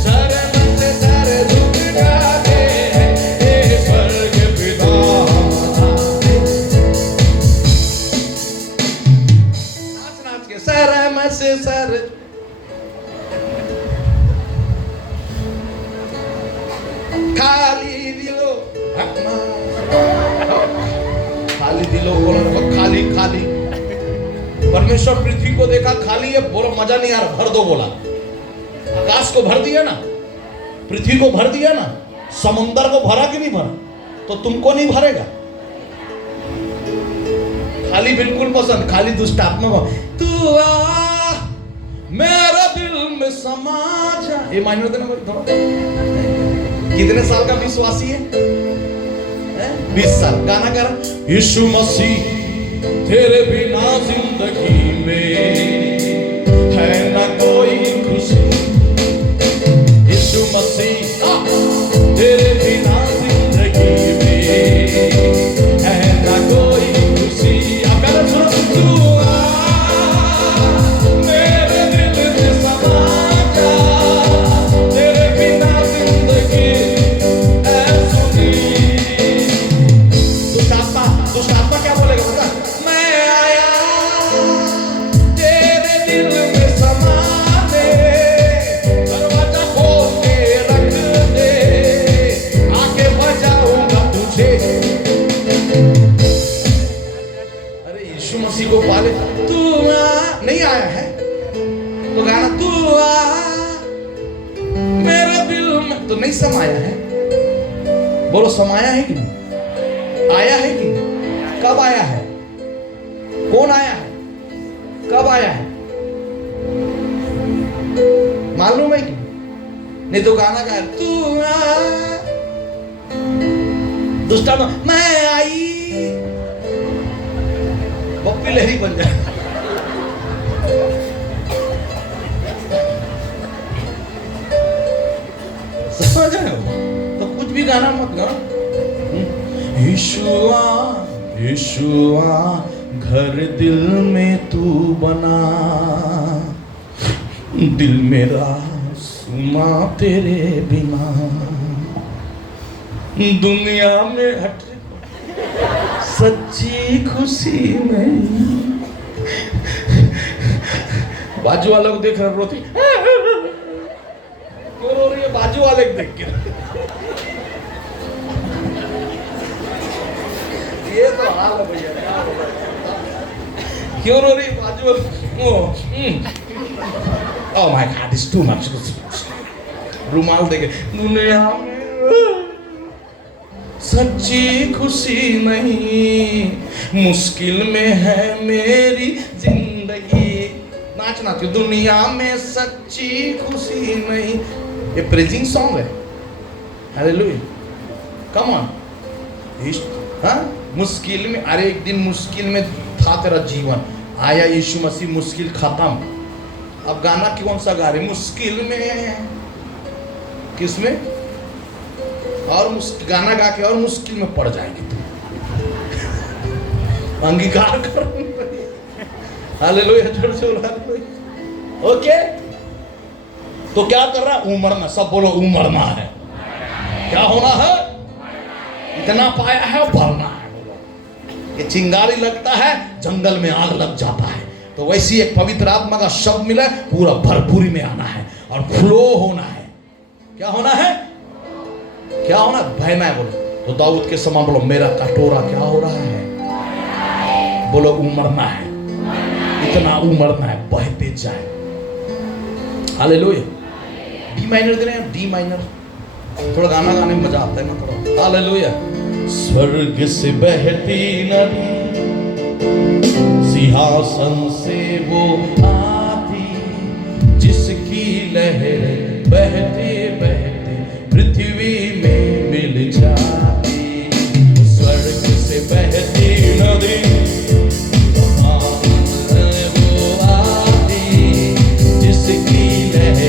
शर्मत सर झुक जाते हैं, हे स्वर्ग पिता हमारे। नाच नाच के शर्मत से सर खाली दिलो, खाली दिलो बोला, खाली खाली। परमेश्वर पृथ्वी को देखा खाली है, बोला मजा नहीं आ रहा, भर दो बोला। आकाश को भर दिया ना, पृथ्वी को भर दिया ना, समुंदर को भरा कि नहीं भरा, तो तुमको नहीं भरेगा। खाली बिल्कुल पसंद, खाली दुष्टात्मा को तू आ मेरा दिल में समा जा। ये माइनर देना थोड़ा। कितने साल का विश्वासी है? 20 साल। गाना कर यीशु मसीह तेरे बिना जिंदगी में है ना कोई खुशी। यीशु मसीह तेरे बिना जिंदगी में है ना कोई खुशी। अब गाना सुनो, तू आ मेरे दिल में समा जा, तेरे बिना जिंदगी है सुनी। दुष्टात्मा क्या बोलेगा बता? मैं आया तेरे दिल में समाने, दरवाजा खोल के रख दे, आके बजाऊंगा तुझे। अरे यीशु मसीह को पाले, तू आ नहीं आया है तो गाना तू आ मेरे दिल में तो नहीं समाया है। बोलो समाया है कि नहीं? आया है कि नहीं? कब आया है? कौन आया है? कब आया है? मालूम है कि नहीं? तो गाना गा तू आ दुष्टात्मा मैं आई, बप्पी लहरी बन जाए। समझ रहे हो? तो कुछ भी गाना मत गाओ। यीशुआ यीशुआ घर दिल में तू बना, दिल मेरा सुना तेरे बिना। दुनिया में हट सच्ची खुशी नहीं। बाजू वालों को देख रहा रोती क्यों रो रही है? बाजू वाले को देख के। ये तो हाल है भैया, क्यों रो रही बाजू? Oh my God, it's too much. रुमाल देके दुनिया में सच्ची खुशी नहीं, मुश्किल में है मेरी जिंदगी। नाच नाच दुनिया में सच्ची खुशी नहीं। ये प्रेजिंग सॉन्ग है। Hallelujah, come on. हाँ मुश्किल में, अरे एक दिन मुश्किल में था तेरा जीवन, आया यीशु मसीह, मुश्किल खत्म। अब गाना कौन सा गा रहे? मुश्किल में, किसमें? और गाना गा के और मुश्किल में पड़ जाएंगे तुम। अंगीकार कर। हालेलुया, जोर से बोलो हालेलुया। ओके, तो क्या कर रहा? उमड़ना। सब बोलो उमड़ना है। क्या होना है? इतना पाया है भरना है। ये चिंगारी लगता है, जंगल में आग लग जाता है। तो वैसी एक पवित्र आत्मा का शब्द मिला, पूरा भरपूरी में आना है और फ्लो होना है। क्या होना है? क्या होना? बहना है। बोलो तो दाऊद के समान बोलो, मेरा कटोरा क्या हो रहा है? बोलो उमड़ना है, इतना उमड़ना है, बहते जाए। हालेलुया। डी माइनर दे रहे हैं, डी माइनर। थोड़ा गाना गाने में मजा आता है ना थोड़ा। हालेलुया। स्वर्ग से बहती नदी, सिंहासन से वो आती, जिसकी लहर बहते बहते पृथ्वी में मिल जाती। स्वर्ग से बहती नदी, वो आती, जिसकी लहर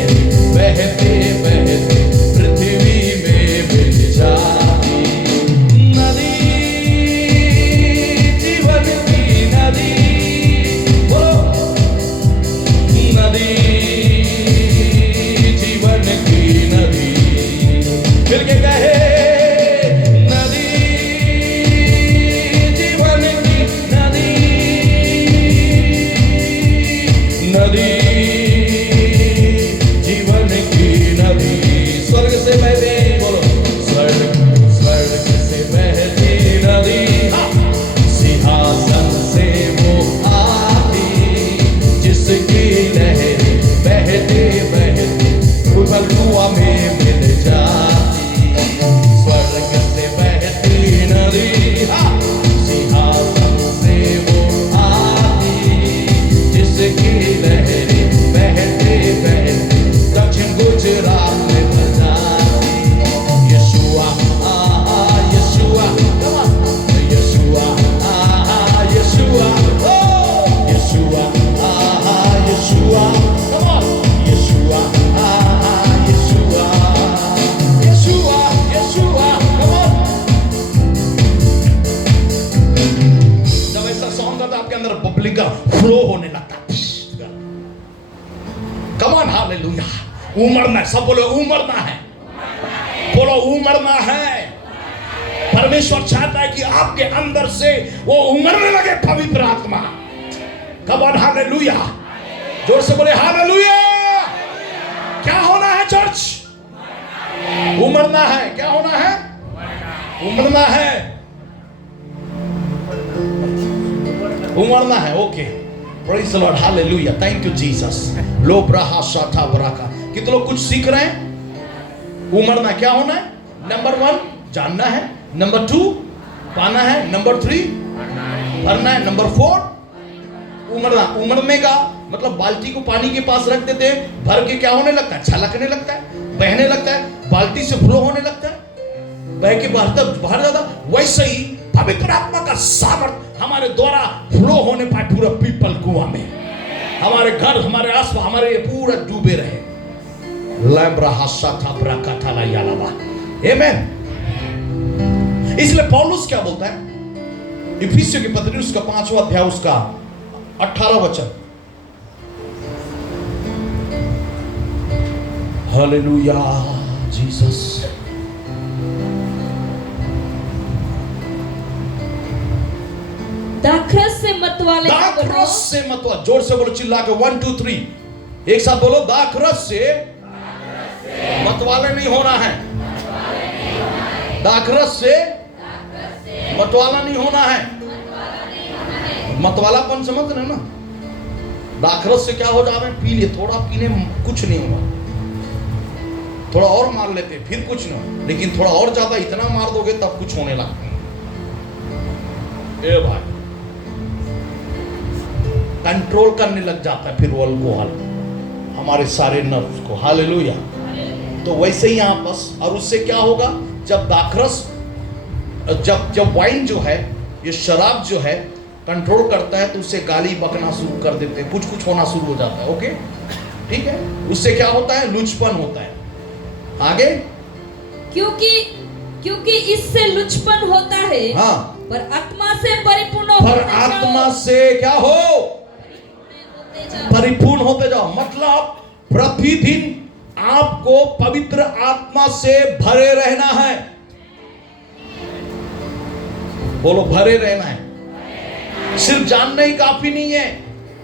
उमड़ना है, सब बोलो उमड़ना है, बोलो उमड़ना है। परमेश्वर चाहता है कि आपके अंदर से वो उमड़ने लगे पवित्र आत्मा। कम ऑन, हालेलुया, जोर से बोले हालेलुया। क्या होना है चर्च? उमड़ना है। क्या होना है? उमड़ना है, उमड़ना है। Okay, praise the Lord, hallelujah, thank you Jesus. लो ब्राहा शाथा ब्राका। कितने लोग कुछ सीख रहे हैं? उमड़ना क्या होना है? नंबर 1 जानना है, नंबर 2 पाना है, नंबर 3 भरना है, नंबर 4 उमड़ना। उमड़ने का मतलब बाल्टी को पानी के पास रख देते हैं, भर के क्या होने लगता है? छलकने लगता है, बहने लगता है, बाल्टी से फ्लो होने लगता है, बह के बाहर जाता। वैसे ही पवित्र आत्मा का सामर्थ हमारे द्वारा फ्लो होने पाए पूरा पीपल कुआं में, हमारे घर, हमारे आसपास, हमारे ये पूरा डूबे रहे। आमेन। इसलिए पौलुस क्या बोलता है इफिसियों की पत्री उसका 5वां अध्याय उसका 18 वचन। Hallelujah Jesus. दाखरस से मतवाले न बनो। दाखरस से मतवा, जोर से बोलो, चिल्ला के 1 2 3 एक साथ बोलो। दाखरस से मतवाले नहीं होना है। दाखरस से मतवाला नहीं होना है। मतवालापन समझ रहे ना? दाखरस से क्या हो जावे? पी लिए, थोड़ा पीने कुछ नहीं हुआ, थोड़ा और मार लेते फिर कुछ नहीं, लेकिन थोड़ा और ज्यादा इतना मार दोगे तब कुछ होने लगता है। ए भाई, कंट्रोल करने लग जाता है फिर वो अल्कोहल हमारे सारे नर्व्स को। हालेलुया। तो वैसे ही यहां बस, और उससे क्या होगा? जब दाखरस, जब वाइन जो है, ये शराब जो है कंट्रोल करता है, तो उससे गाली बकना शुरू कर देते हैं, कुछ कुछ होना शुरू हो जाता है। ओके, ठीक है। उससे क्या होता है? लुचपन होता है। आगे, क्योंकि इससे लुचपन होता है। हाँ, पर आत्मा से परिपूर्ण पर होते आत्मा जाओ। से क्या हो? परिपूर्ण होते जाओ। मतलब प्रतिदिन आपको पवित्र आत्मा से भरे रहना है। बोलो, भरे रहना है। सिर्फ जानना ही काफी नहीं है,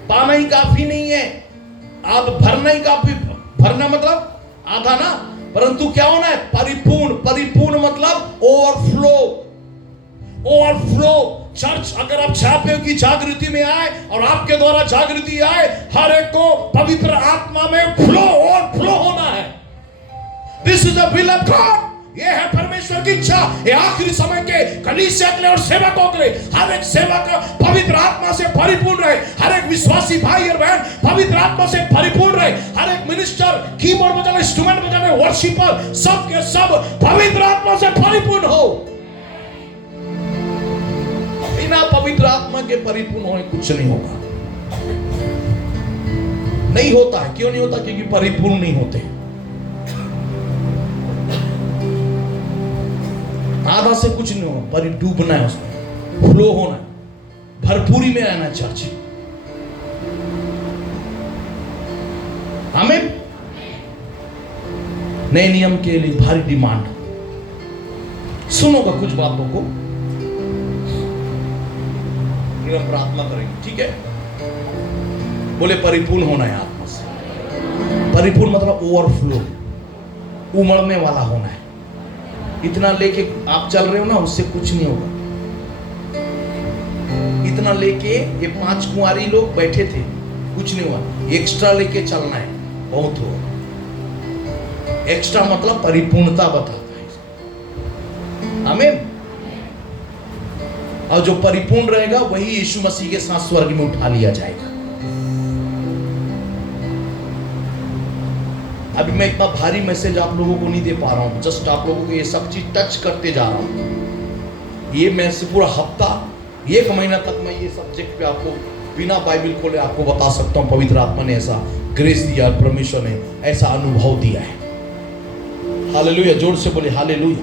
पाना ही काफी नहीं है, आप भरना ही काफी। भरना मतलब आधा ना, परंतु क्या होना है? परिपूर्ण। परिपूर्ण मतलब ओवरफ्लो। ओवरफ्लो। चर्च, अगर आप चाहते हो कि जागृति में आए और आपके द्वारा जागृति आए, हर एक को पवित्र आत्मा में फ्लो और फ्लो होना है। This is the will of God. ये है परमेश्वर की इच्छा। ये आखिरी समय के कलीसिया के लिए और सेवकों के लिए, हर एक सेवक पवित्र आत्मा से परिपूर्ण रहे, हर एक विश्वासी भाई और बहन पवित्र आत्मा से परिपूर्ण रहे, हर एक मिनिस्टर, कीबोर्ड बजाने, इंस्ट्रूमेंट बजाने, वर्शिपर, सब के सब पवित्र आत्मा से परिपूर्ण हो। बिना पवित्र आत्मा के परिपूर्ण होने कुछ नहीं होगा। नहीं होता है। क्यों नहीं होता? क्योंकि परिपूर्ण नहीं होते। आधा से कुछ नहीं होगा, पर डूबना है, उसमें फ्लो होना है, भरपूरी में रहना है चर्च। आमीन। नए नियम के लिए भारी डिमांड। सुनोगा कुछ बातों को, हम प्रार्थना करेंगे, ठीक है? बोले परिपूर्ण होना है आत्मा से। परिपूर्ण मतलब ओवरफ्लो, उमड़ने वाला होना है। इतना लेके आप चल रहे हो ना, उससे कुछ नहीं होगा। इतना लेके ये 5 कुंवारी लोग बैठे थे, कुछ नहीं हुआ। एक्स्ट्रा लेके चलना है, बहुत हुआ। एक्स्ट्रा मतलब परिपूर्णता बताता है। आमीन। और जो परिपूर्ण रहेगा वही यीशु मसीह के साथ स्वर्ग में उठा लिया जाएगा। अभी मैं इतना भारी मैसेज आप लोगों को नहीं दे पा रहा हूं, जस्ट आप लोगों को ये सब चीज टच करते जा रहा हूं। ये मैं से पूरा हफ्ता, 1 महीना तक मैं ये सब्जेक्ट पे आपको बिना बाइबल खोले आपको बता सकता हूं। पवित्र आत्मा ने ऐसा ग्रेस दिया, परमेश्वर ने ऐसा अनुभव दिया है। हालेलुया, जोर से बोले हालेलुया।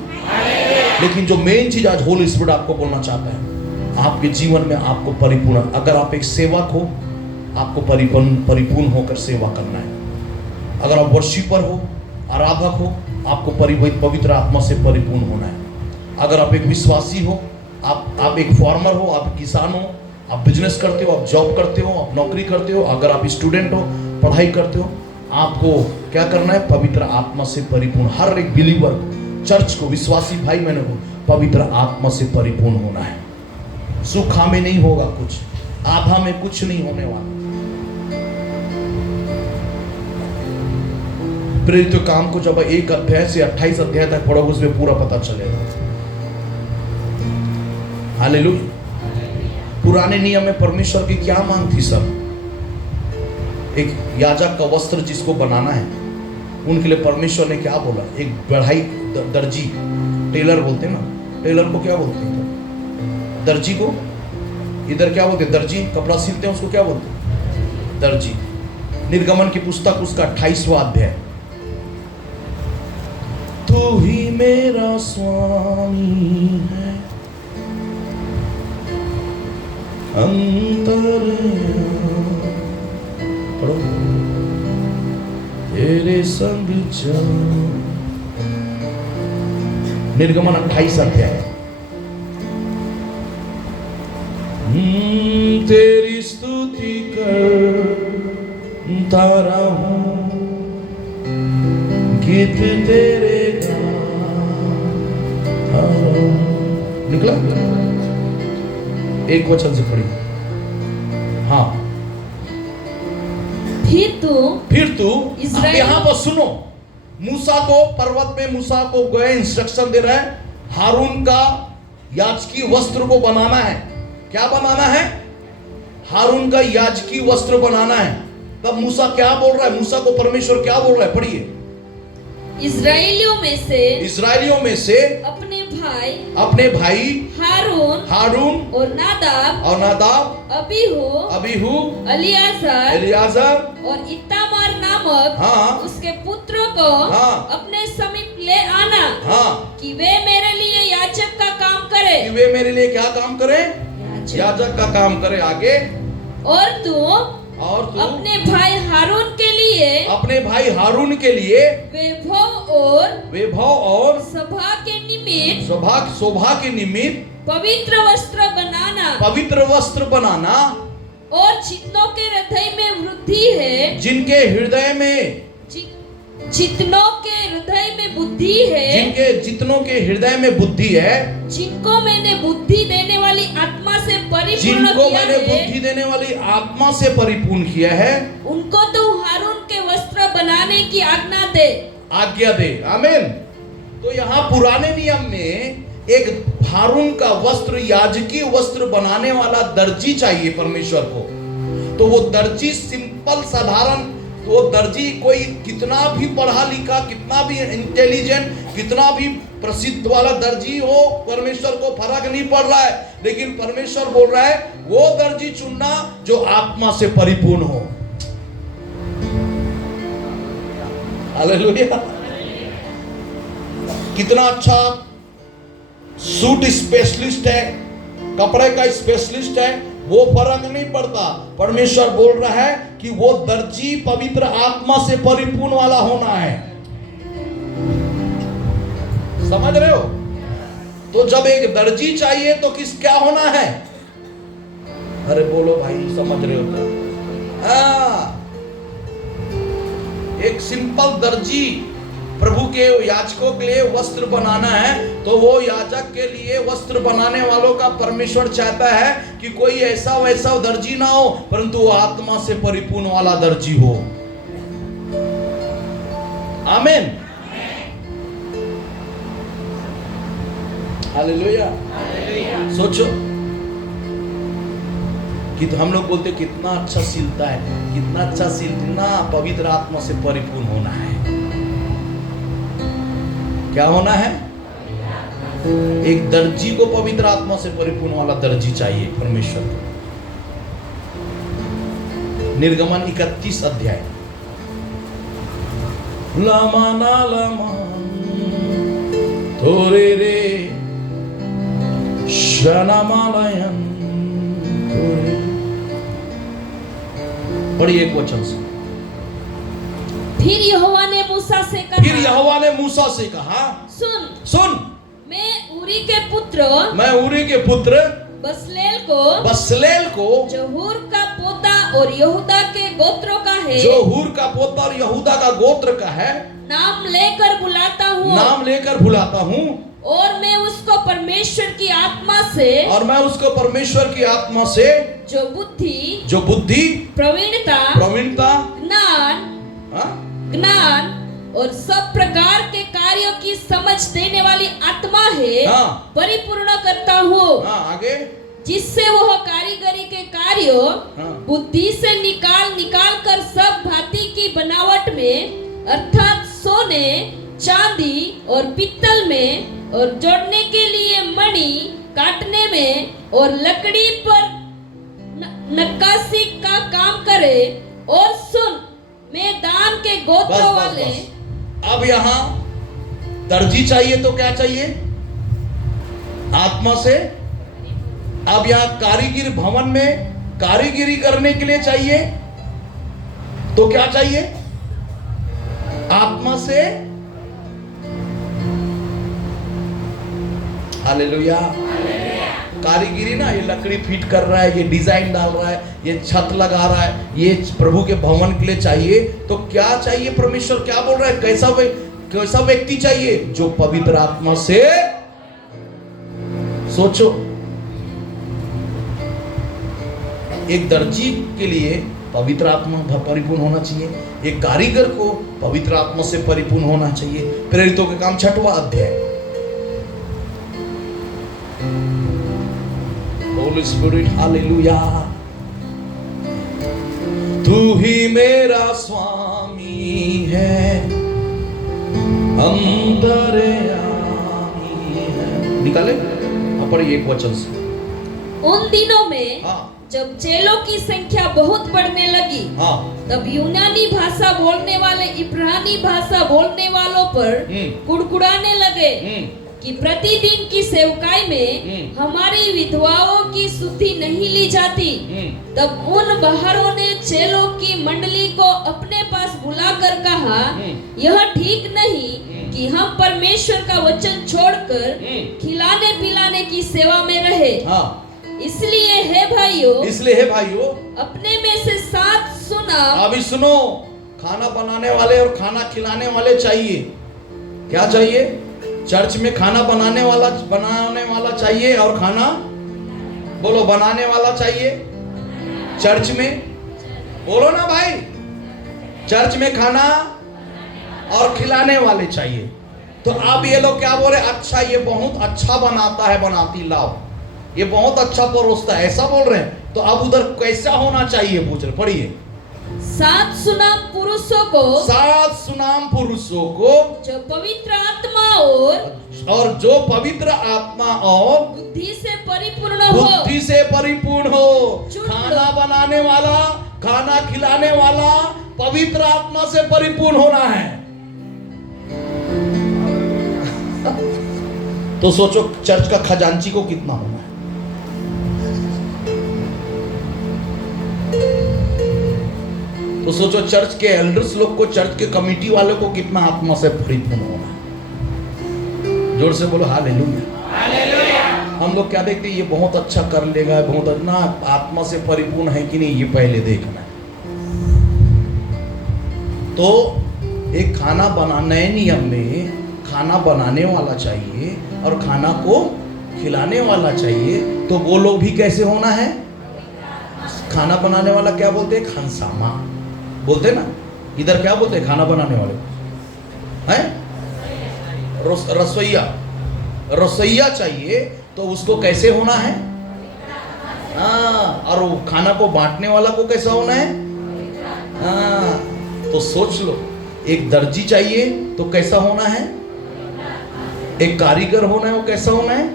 लेकिन जो मेन चीज आज होली स्पिरिट आपको बोलना चाहता है, आपके जीवन में आपको परिपूर्ण, अगर आप एक सेवक हो, आपको परिपूर्ण होकर सेवा करना है। अगर आप वर्शिपर हो, आराधक हो, आपको पवित्र आत्मा से परिपूर्ण होना है। अगर आप एक विश्वासी हो, आप एक फार्मर हो, आप किसान हो, आप बिजनेस करते हो, आप जॉब करते हो, आप नौकरी करते हो, अगर आप स्टूडेंट हो, पढ़ाई करते हो, आपको क्या करना है? पवित्र आत्मा से परिपूर्ण। हर एक बिलीवर को, चर्च को, विश्वासी भाई बहनों को पवित्र आत्मा से परिपूर्ण होना है। सूखा में नहीं होगा कुछ, आधा में कुछ नहीं होने वाला। प्रेरित काम को जब 1 अध्याय से 28 अध्याय तक पढ़ोगे उसमें पूरा पता चलेगा। हालेलुया। पुराने नियम में परमेश्वर की क्या मांग थी सर? एक याजक का वस्त्र जिसको बनाना है, उनके लिए परमेश्वर ने क्या बोला? एक बढ़ाई दर्जी, टेलर बोलते हैं ना, टेलर को क्या बोलते हैं? दर्जी को इधर क्या बोलते हैं? दर्जी कपड़ा सिलते हैं उसको क्या बोलते हैं? दर्जी। निर्गमन की पुस्तक उसका 28वां अध्याय। तू ही मेरा स्वामी है, पढ़ो, तेरे संग चल। निर्गमन 28 अध्याय। तेरी स्तुति करता रहूं, गीत तेरे गाता रहूं। निकला? एक वचन से पढ़ी। हाँ, फिर तू अब यहां पर सुनो, मूसा को पर्वत में, मूसा को गए इंस्ट्रक्शन दे रहा है, हारून का याजकी वस्त्र को बनाना है। क्या बनाना है? हारून का याजकी वस्त्र बनाना है। तब मूसा क्या बोल रहा है? मूसा को परमेश्वर क्या बोल रहा है? पढ़िए। इस्राएलियों में से अपने भाई हारून और नादाब, अबीहू, एलियाजर और इत्तामार नामक हाँ, उसके पुत्रों को हाँ, अपने समीप ले आना, हाँ, कि वे मेरे लिए याजक का काम करे। कि वे मेरे लिए क्या काम करे? याजक का काम करे। आगे, और तू अपने भाई हारून के लिए वैभव और शोभा के निमित्त पवित्र वस्त्र बनाना, और जितनों के हृदय में बुद्धि है, जितनों के हृदय में बुद्धि है, जिनको मैंने बुद्धि देने वाली आत्मा से परिपूर्ण किया है, उनको तो हारून के वस्त्र बनाने की आज्ञा दे। आमीन। तो यहाँ पुराने नियम में एक हारून का वस्त्र, याजकी वस्त्र बनाने वाला दर्जी चाहिए परमेश्वर को। तो वो दर्जी सिंपल साधारण, वो दर्जी कोई कितना भी पढ़ा लिखा, कितना भी इंटेलिजेंट, कितना भी प्रसिद्ध वाला दर्जी हो, परमेश्वर को फर्क नहीं पड़ रहा है। लेकिन परमेश्वर बोल रहा है वो दर्जी चुनना जो आत्मा से परिपूर्ण हो। हालेलुया। कितना अच्छा सूट स्पेशलिस्ट है, कपड़े का स्पेशलिस्ट है, वो फर्क नहीं पड़ता। परमेश्वर बोल रहा है कि वो दर्जी पवित्र आत्मा से परिपूर्ण वाला होना है। समझ रहे हो? तो जब एक दर्जी चाहिए तो क्या होना है? अरे बोलो भाई, समझ रहे हो? एक सिंपल दर्जी प्रभु के याजकों के लिए वस्त्र बनाना है, तो वो याजक के लिए वस्त्र बनाने वालों का परमेश्वर चाहता है कि कोई ऐसा वैसा दर्जी ना हो, परंतु वो आत्मा से परिपूर्ण वाला दर्जी हो। आमीन। हालेलुया। सोचो कि तो हम लोग बोलते कितना अच्छा सिलता है, कितना अच्छा सिलना, पवित्र आत्मा से परिपूर्ण होना है। क्या होना है? एक दर्जी को पवित्र आत्मा से परिपूर्ण वाला दर्जी चाहिए परमेश्वर को। निर्गमन 31 अध्याय। लमाना लमा थोरे रे शनामालयन थोरे। बड़ी एक वचन से। फिर यहोवा ने मूसा से फिर कहा, यहोवा ने मूसा से कहा, सुन, सुन, मैं उरी के पुत्र मैं उरी के पुत्र बसलेल को जो हूर का पोता और यहूदा के गोत्रों का है, जो हूर का पोता और यहूदा का गोत्र का है, नाम लेकर बुलाता हूँ, नाम लेकर बुलाता हूँ, और मैं उसको परमेश्वर की आत्मा से, और मैं उसको परमेश्वर की आत्मा से जो बुद्धि, प्रवीणता, ज्ञान और सब प्रकार के कार्यों की समझ देने वाली आत्मा है, परिपूर्ण करता हूँ, आगे, जिससे वह कारीगरी के कार्यों बुद्धि से निकाल कर सब भांति की बनावट में, अर्थात सोने, चांदी और पित्तल में, और जोड़ने के लिए मणि, काटने में और लकड़ी पर नक्काशी का काम करे। और सुन, मैं दान के गोत्रों वाले। अब यहाँ दर्जी चाहिए तो क्या चाहिए? आत्मा से। अब यहाँ कारीगिर भवन में कारीगिरी करने के लिए चाहिए तो क्या चाहिए? आत्मा से। हालेलुया। कारीगिरी ना, ये लकड़ी फिट कर रहा है, ये डिजाइन डाल रहा है, ये छत लगा रहा है, ये प्रभु के भवन के लिए चाहिए तो क्या चाहिए? परमेश्वर क्या बोल रहा है? कैसा व्यक्ति चाहिए? जो पवित्र आत्मा से। सोचो, एक दर्जी के लिए पवित्र आत्मा परिपूर्ण होना चाहिए, एक कारीगर को पवित्र आत्मा से परिपूर्ण होना चाहिए। प्रेरितों के काम 6वां अध्याय। Holy Spirit, hallelujah. तू ही मेरा स्वामी है, अंतर्यामी है। निकाले पढ़िए एक वचन से। उन दिनों में जब चेलों की संख्या बहुत बढ़ने लगी, तब यूनानी भाषा बोलने वाले इब्रानी भाषा बोलने वालों पर कुड़कुड़ाने लगे कि प्रतिदिन की सेवकाई में हमारी विधवाओं की शुद्धि नहीं ली जाती। तब उन बाहरों ने चेलों की मंडली को अपने पास बुलाकर कहा, यह ठीक नहीं कि हम परमेश्वर का वचन छोड़कर खिलाने पिलाने की सेवा में रहे। इसलिए हे भाइयों, अपने में से 7 सुनाम। अभी सुनो, खाना बनाने वाले और खाना खिलाने वाले चाहिए। क्या चाहिए? चर्च में खाना बनाने वाला चाहिए और खाना बोलो बनाने वाला चाहिए। चर्च में बोलो ना भाई, चर्च में खाना और खिलाने वाले चाहिए। तो अब ये लोग क्या बोल रहे? अच्छा, ये बहुत अच्छा बनाता है, बनाती लाओ, ये बहुत अच्छा परोसता है, ऐसा बोल रहे हैं। तो अब उधर कैसा होना चाहिए पूछ रहे? पढ़िए। 7 सुनाम पुरुषों को जो पवित्र आत्मा और जो पवित्र आत्मा और बुद्धि से परिपूर्ण हो। खाना बनाने वाला, खाना खिलाने वाला पवित्र आत्मा से परिपूर्ण होना है। तो सोचो चर्च का खजांची को कितना होना है। तो सोचो चर्च के एल्डर्स लोग को, चर्च के कमिटी वालों को कितना आत्मा से परिपूर्ण होना है। जोर से बोलो हालेलुया। हम लोग क्या देखते हैं? ये बहुत अच्छा कर लेगा, बहुत ना, आत्मा से परिपूर्ण है कि नहीं ये पहले देखना है। तो एक खाना बनाने नियम में खाना बनाने वाला चाहिए और खाना को खिलाने वाला चाहिए। तो वो लोग भी कैसे होना है? खाना बनाने वाला क्या बोलते हैं? खनसामा बोलते ना। इधर क्या बोलते हैं? खाना बनाने वाले हैं रसोइया चाहिए। तो उसको कैसे होना है? और वो खाना को बांटने वाला को कैसा होना है? तो सोच लो, एक दर्जी चाहिए तो कैसा होना है? एक कारीगर होना है, वो कैसा होना है?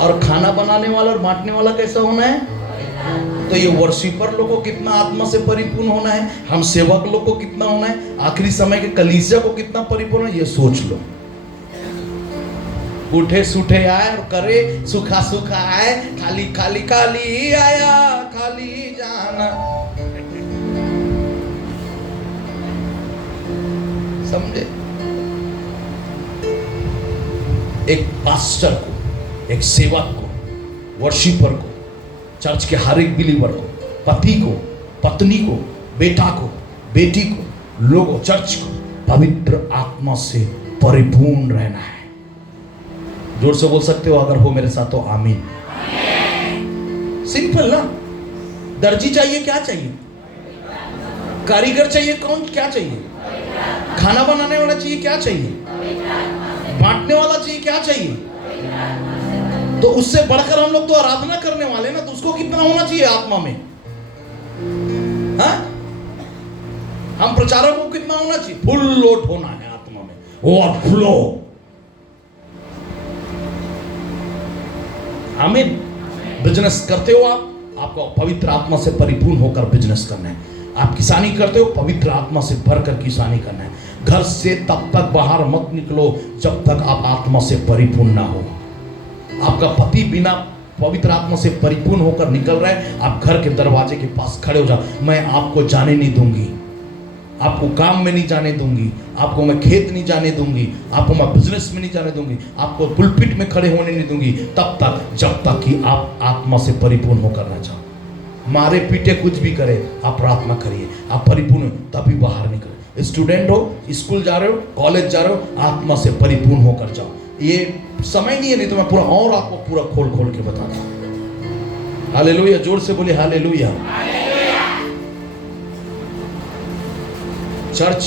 और खाना बनाने वाला और बांटने वाला कैसा होना है? तो ये वर्शिपर लोग को कितना आत्मा से परिपूर्ण होना है, हम सेवक लोग को कितना होना है, आखिरी समय के कलीसिया को कितना परिपूर्ण है, ये सोच लो। उठे सूठे आए और करे, सूखा सूखा आए, खाली खाली खाली आया, खाली जाना। समझे? एक पास्टर को, एक सेवक को, वर्शिपर को, चर्च के हर एक बिलीवर को, पति को, पत्नी को, बेटा को, बेटी को, लोगों, चर्च को पवित्र आत्मा से परिपूर्ण रहना है। जोर से बोल सकते हो अगर हो मेरे साथ तो आमीन। सिंपल ना। दर्जी चाहिए, क्या चाहिए? कारीगर चाहिए, कौन क्या चाहिए? खाना बनाने वाला चाहिए, क्या चाहिए? बांटने वाला चाहिए, क्या चाहिए? तो उससे बढ़कर हम लोग तो आराधना करने वाले ना, तो उसको कितना होना चाहिए आत्मा में? हाँ? हम प्रचारक को कितना होना चाहिए? फुल लोड होना है आत्मा में, ओवरफ्लो। आमीन। बिजनेस करते हो आपको पवित्र आत्मा से परिपूर्ण होकर बिजनेस करना है। आप किसानी करते हो, पवित्र आत्मा से भरकर किसानी करना है। घर से तब तक बाहर मत निकलो जब तक आप आत्मा से परिपूर्ण ना हो। आपका पति बिना पवित्र आत्मा से परिपूर्ण होकर निकल रहा है, आप घर के दरवाजे के पास खड़े हो जाओ, मैं आपको जाने नहीं दूंगी, आपको काम में नहीं जाने दूंगी, आपको मैं खेत नहीं जाने दूंगी, आपको मैं बिजनेस में नहीं जाने दूंगी, आपको पुलपिट में खड़े होने नहीं दूंगी तब तक जब तक कि आप आत्मा से परिपूर्ण होकर ना जाओ। मारे पीटे कुछ भी करे, आप प्रार्थना करिए, आप परिपूर्ण तभी बाहर निकले। स्टूडेंट हो, स्कूल जा रहे हो, कॉलेज जा रहे हो, आत्मा से परिपूर्ण होकर जाओ। ये समय नहीं है, नहीं तो मैं पूरा और आपको पूरा खोल खोल के बताता हूं। हालेलुया। जोर से बोले हालेलुया। चर्च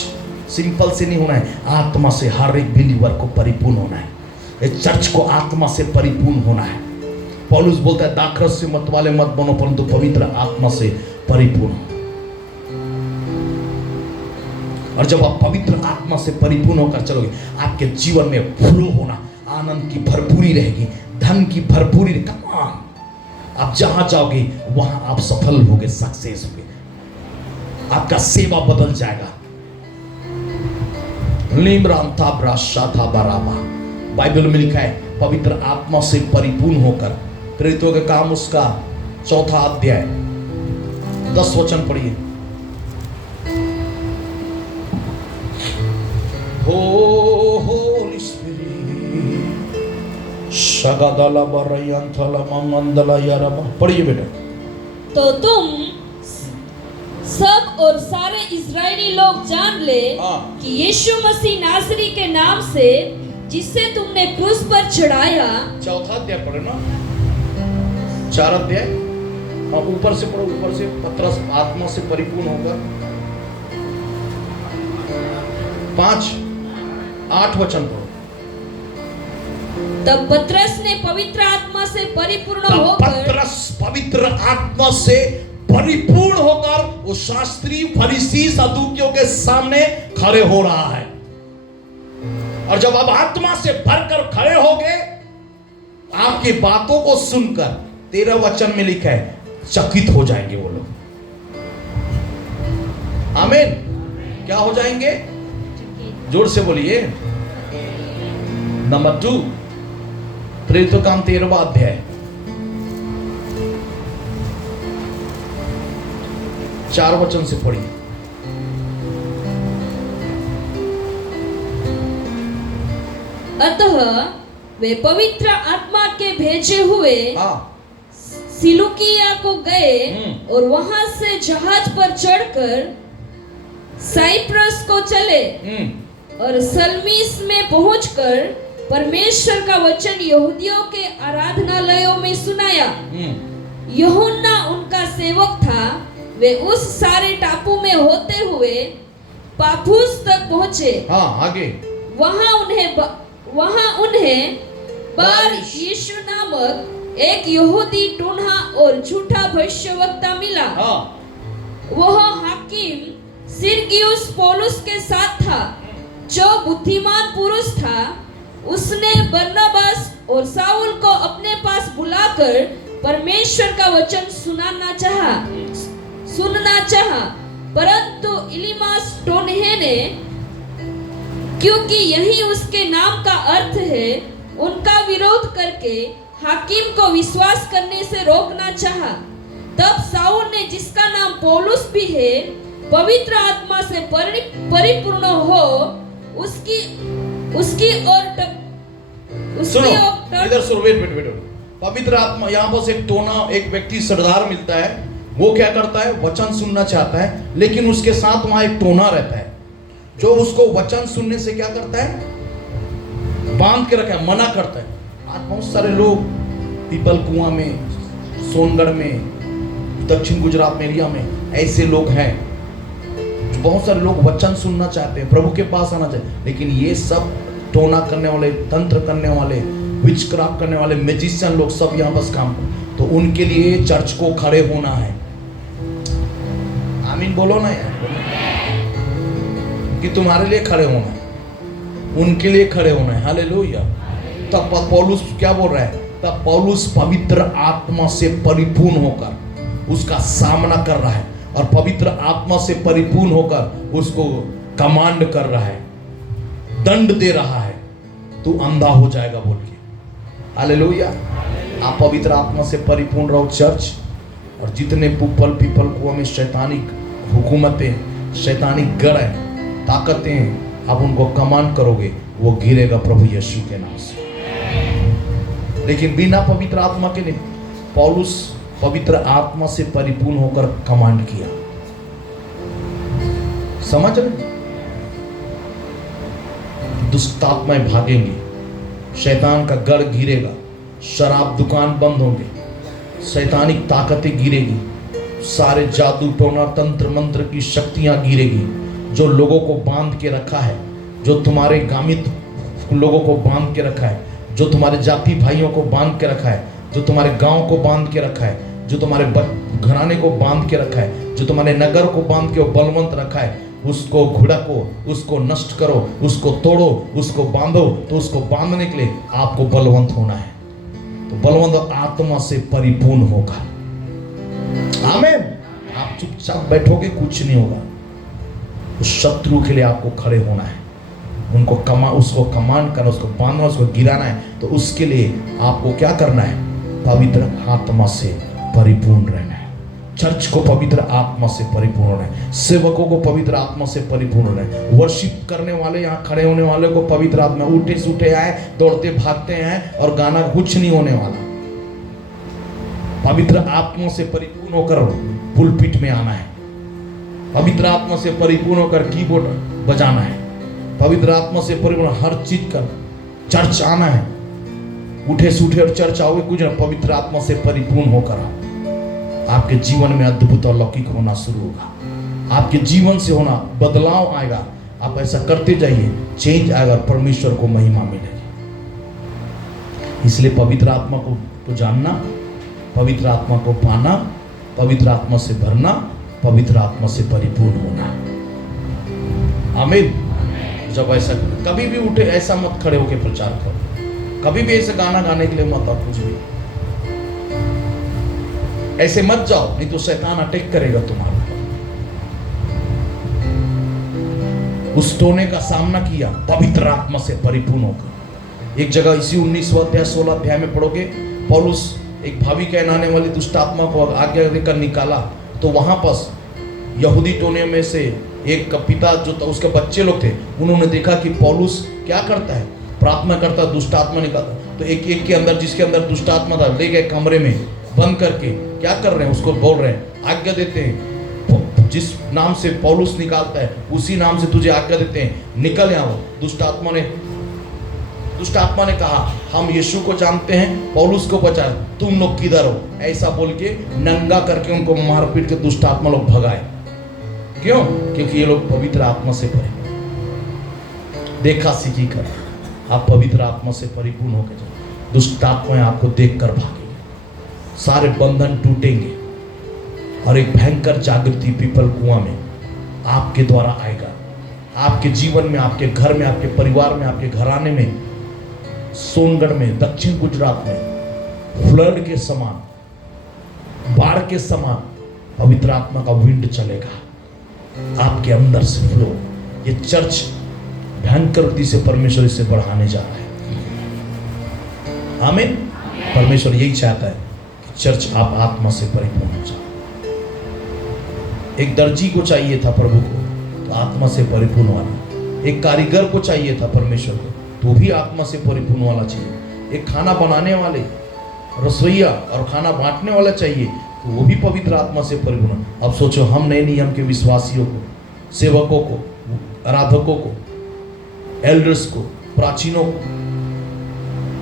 सिंपल से नहीं होना है, आत्मा से हर एक बिलीवर को परिपूर्ण होना है। इस चर्च को आत्मा से परिपूर्ण होना है। पौलुस बोलता है दाखरस से मत वाले मत बनो, परंतु पवित्र आत्मा से परिपूर्ण हो। और जब आप पवित्र आत्मा से परिपूर्ण होकर चलोगे, आपके जीवन में फ्लो होना, आनंद की भरपूरी रहेगी, धन की भरपूरी। आप जहां जाओगे वहां आप सफल होगे, सक्सेस होगे, आपका सेवा बदल जाएगा। बाइबल में लिखा है पवित्र आत्मा से परिपूर्ण होकर, प्रेरितों के काम उसका 4 अध्याय 10 वचन पढ़िए। होली स्पिरिट शगदला बरयंथला मंदला यारबा। पढ़िए बेटा। तो तुम सब और सारे इजरायली लोग जान ले कि यीशु मसीह नासरी के नाम से, जिसे तुमने क्रूस पर चढ़ाया। 4 अध्याय पढ़े ना, 4 अध्याय ऊपर से पढ़ो, ऊपर से। पत्रस आत्मा से परिपूर्ण होगा। 5-8 वचन पढ़ो। तब पत्रस ने पवित्र आत्मा से परिपूर्ण होकर, पत्रस पवित्र आत्मा से परिपूर्ण होकर वो शास्त्री फरीसी सदूकियों के सामने खड़े हो रहा है। और जब आप आत्मा से भरकर खड़े होगे, आपकी बातों को सुनकर 13 वचन में लिखा है चकित हो जाएंगे वो लोग। आमीन। क्या हो जाएंगे? जोर से बोलिए। नंबर 2, प्रेरितों काम 13वां अध्याय 4 वचन से पढ़िए। अतः वे पवित्र आत्मा के भेजे हुए सिलूकिया को गए और वहां से जहाज पर चढ़कर साइप्रस को चले और सलमीस में पहुंचकर परमेश्वर का वचन यहूदियों के आराधनालयों में सुनाया। यूहन्ना उनका सेवक था। वे उस सारे टापू में होते हुए पाफुस तक पहुंचे। आगे। वहां उन्हें बार यीशु नामक एक यहूदी टून्हा और झूठा भविष्यवक्ता मिला। वह हाकिम सिरगियुस पौलुस के साथ था, जो बुद्धिमान पुरुष था। उसने बरनबास और साउल को अपने पास बुलाकर परमेश्वर का वचन सुनना चाहा, परंतु इलीमास टोन्हे ने, क्योंकि यही उसके नाम का अर्थ है, उनका विरोध करके हाकिम को विश्वास करने से रोकना चाहा। तब साउल ने, जिसका नाम पौलुस भी है, पवित्र आत्मा से परिपूर्ण हो उसकी सुनो इधर सुनो, वेट। पवित्र आत्मा, यहाँ पर एक टोना, एक व्यक्ति सरदार मिलता है, वो क्या करता है, वचन सुनना चाहता है, लेकिन उसके साथ वहां एक टोना रहता है जो उसको वचन सुनने से क्या करता है, बांध के रखा है, मना करता है। आज बहुत सारे लोग पीपल कुआं में, सोनगढ़ में, दक्षिण गुजरात में एरिया में ऐसे लोग हैं, बहुत सारे लोग वचन सुनना चाहते हैं, प्रभु के पास आना चाहते हैं, लेकिन ये सब टोना करने वाले, तंत्र करने वाले, विचक्राफ्ट करने वाले, मैजिशियन लोग सब यहाँ बस काम कर, तो उनके लिए चर्च को खड़े होना है। आमीन बोलो ना यार, कि तुम्हारे लिए खड़े होना है, उनके लिए खड़े होना है। हालेलुया। तब पौलुस क्या बोल रहा है, तब पौलुस पवित्र आत्मा से परिपूर्ण होकर उसका सामना कर रहा है, और पवित्र आत्मा से परिपूर्ण होकर उसको कमांड कर रहा है, दंड दे रहा है, तू अंधा हो जाएगा बोल के। हालेलुया। आप पवित्र आत्मा से परिपूर्ण रहो चर्च, और जितने पीपल कुआं में शैतानिक हुकूमतें, शैतानिक गढ़ है, ताकतें हैं, आप उनको कमांड करोगे, वो गिरेगा प्रभु यीशु के नाम से। लेकिन बिना पवित्र आत्मा के नहीं, पौलुस पवित्र आत्मा से परिपूर्ण होकर कमांड किया। समझ रहे? दुष्ट आत्माएं भागेंगी, शैतान का गढ़ गिरेगा, शराब दुकान बंद होंगे, शैतानिक ताकतें गिरेगी, सारे जादू टोना तंत्र मंत्र की शक्तियां गिरेगी, जो लोगों को बांध के रखा है, जो तुम्हारे गामित लोगों को बांध के रखा है, जो तुम्हारे जाति भाइयों को बांध के रखा है, जो तुम्हारे गांव को बांध के रखा है, जो तुम्हारे घराने को बांध के रखा है, जो तुम्हारे नगर को बांध के बलवंत रखा है, उसको घुड़को, उसको नष्ट करो, उसको तोड़ो, उसको बांधो। तो उसको बांधने के लिए आपको बलवंत होना है, तो बलवंत आत्मा से परिपूर्ण होगा। आमीन। आप चुपचाप बैठोगे, कुछ नहीं होगा। उस शत्रु के लिए आपको खड़े होना है, उसको कमांड करना, उसको बांधना, उसको गिराना है। तो उसके लिए आपको क्या करना है, पवित्र आत्मा से परिपूर्ण रहना है। चर्च को पवित्र आत्मा से परिपूर्ण होना है, सेवकों को पवित्र आत्मा से परिपूर्ण होना है, वर्शिप करने वाले, यहाँ खड़े होने वाले को पवित्र आत्मा, उठे सूठे आए, दौड़ते भागते हैं और गाना कुछ नहीं होने वाला। पवित्र आत्मा से परिपूर्ण होकर पुलपिट में आना है, पवित्र आत्मा से परिपूर्ण होकर कीबोर्ड बजाना है, पवित्र आत्मा से परिपूर्ण हर चीज कर चर्च आना है। उठे सूठे और चर्च आओगे कुछ ना, पवित्र आत्मा से परिपूर्ण होकर आओ। आपके जीवन में अद्भुत और लौकिक होना शुरू होगा, आपके जीवन से होना, बदलाव आएगा। आप ऐसा करते जाइए, चेंज आएगा और परमेश्वर को महिमा मिलेगी। इसलिए पवित्र आत्मा को तो जानना, पवित्र आत्मा को पाना, पवित्र आत्मा से भरना, पवित्र आत्मा से परिपूर्ण होना। आमीन। जब ऐसा कभी भी उठे, ऐसा मत खड़े होकर प्रचार करो, कभी भी ऐसे गाना गाने के लिए मत आओ, कुछ भी ऐसे मत जाओ, नहीं तो शैतान अटैक करेगा तुम्हारा। उस टोने का सामना किया पवित्र आत्मा से परिपूर्ण होकर। एक जगह इसी 19वां अध्याय 16 अध्याय में पढ़ोगे, पौलुस एक भावी कहलाने वाली दुष्ट आत्मा को आज्ञा देकर निकाला। तो वहां पर यहूदी टोने में से एक पिता जो था, उसके बच्चे लोग थे, उन्होंने देखा कि पौलुस क्या करता है, प्रार्थना करता, दुष्ट आत्मा निकालता। तो एक के अंदर, जिसके अंदर दुष्ट आत्मा था, ले गए कमरे में बंद करके। क्या कर रहे हैं, उसको बोल रहे हैं, आज्ञा देते हैं, जिस नाम से पौलुस निकालता है उसी नाम से तुझे आज्ञा देते हैं, निकल यहाँ। दुष्ट आत्मा ने कहा, हम यीशु को जानते हैं, पौलुस को बचा, तुम लोग किधर हो, ऐसा बोल के नंगा करके उनको मारपीट के दुष्ट आत्मा लोग भगाए। क्यों? क्योंकि ये लोग पवित्र आत्मा से परिपूर्ण, देखा सीखी कर। आप पवित्र आत्मा से परिपूर्ण होकर जाओ, दुष्ट आत्माएं आपको देखकर भागेंगे, सारे बंधन टूटेंगे और एक भयंकर जागृति पीपल कुआं में आपके द्वारा आएगा। आपके जीवन में, आपके घर में, आपके परिवार में, आपके घराने में, सोनगढ़ में, दक्षिण गुजरात में फ्लड के समान, बाढ़ के समान पवित्र आत्मा का विंड चलेगा आपके अंदर से फ्लो। ये चर्च भयंकर रीति से परमेश्वर इसे बढ़ाने जा रहा है। आमीन। परमेश्वर यही चाहता है कि चर्च आप आत्मा से परिपूर्ण हो जाए। एक दर्जी को चाहिए था प्रभु को, तो आत्मा से परिपूर्ण वाला, एक कारीगर को चाहिए था परमेश्वर को, तो भी आत्मा से परिपूर्ण वाला चाहिए। एक खाना बनाने वाले रसोइया और खाना बांटने वाला चाहिए, तो वो भी पवित्र आत्मा से परिपूर्ण। अब सोचो, हम नए नियम के विश्वासियों को, सेवकों को, आराधकों को, एल्डर्स को, प्राचीनों को,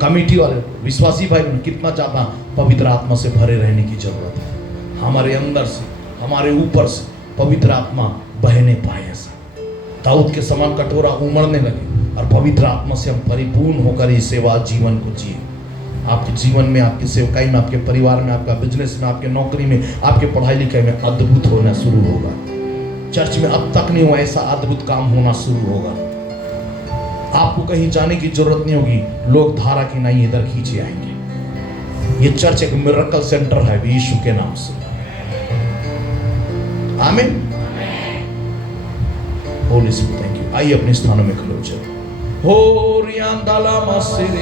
कमेटी वाले को, विश्वासी भाई बहन, कितना ज़्यादा पवित्र आत्मा से भरे रहने की जरूरत है। हमारे अंदर से, हमारे ऊपर से पवित्र आत्मा बहने पाए। ऐसा दाऊद के समान कटोरा उमड़ने लगे और पवित्र आत्मा से हम परिपूर्ण होकर ये सेवा जीवन को जिए। आपके जीवन में, आपकी सेवकाई में, आपके परिवार में, आपका बिजनेस में, आपके नौकरी में, आपके पढ़ाई लिखाई में अद्भुत होना शुरू होगा। चर्च में अब तक नहीं हुआ ऐसा अद्भुत काम होना शुरू होगा। आपको कहीं जाने की जरूरत नहीं होगी, लोग धारा की नहीं इधर खींचे आएंगे। ये चर्च एक मिरेकल सेंटर है यीशु के नाम से। आमीन। Holi spirit, thank you. आइए अपने स्थानों में खड़े हो जाए। हो रियांदाला मस्जिद।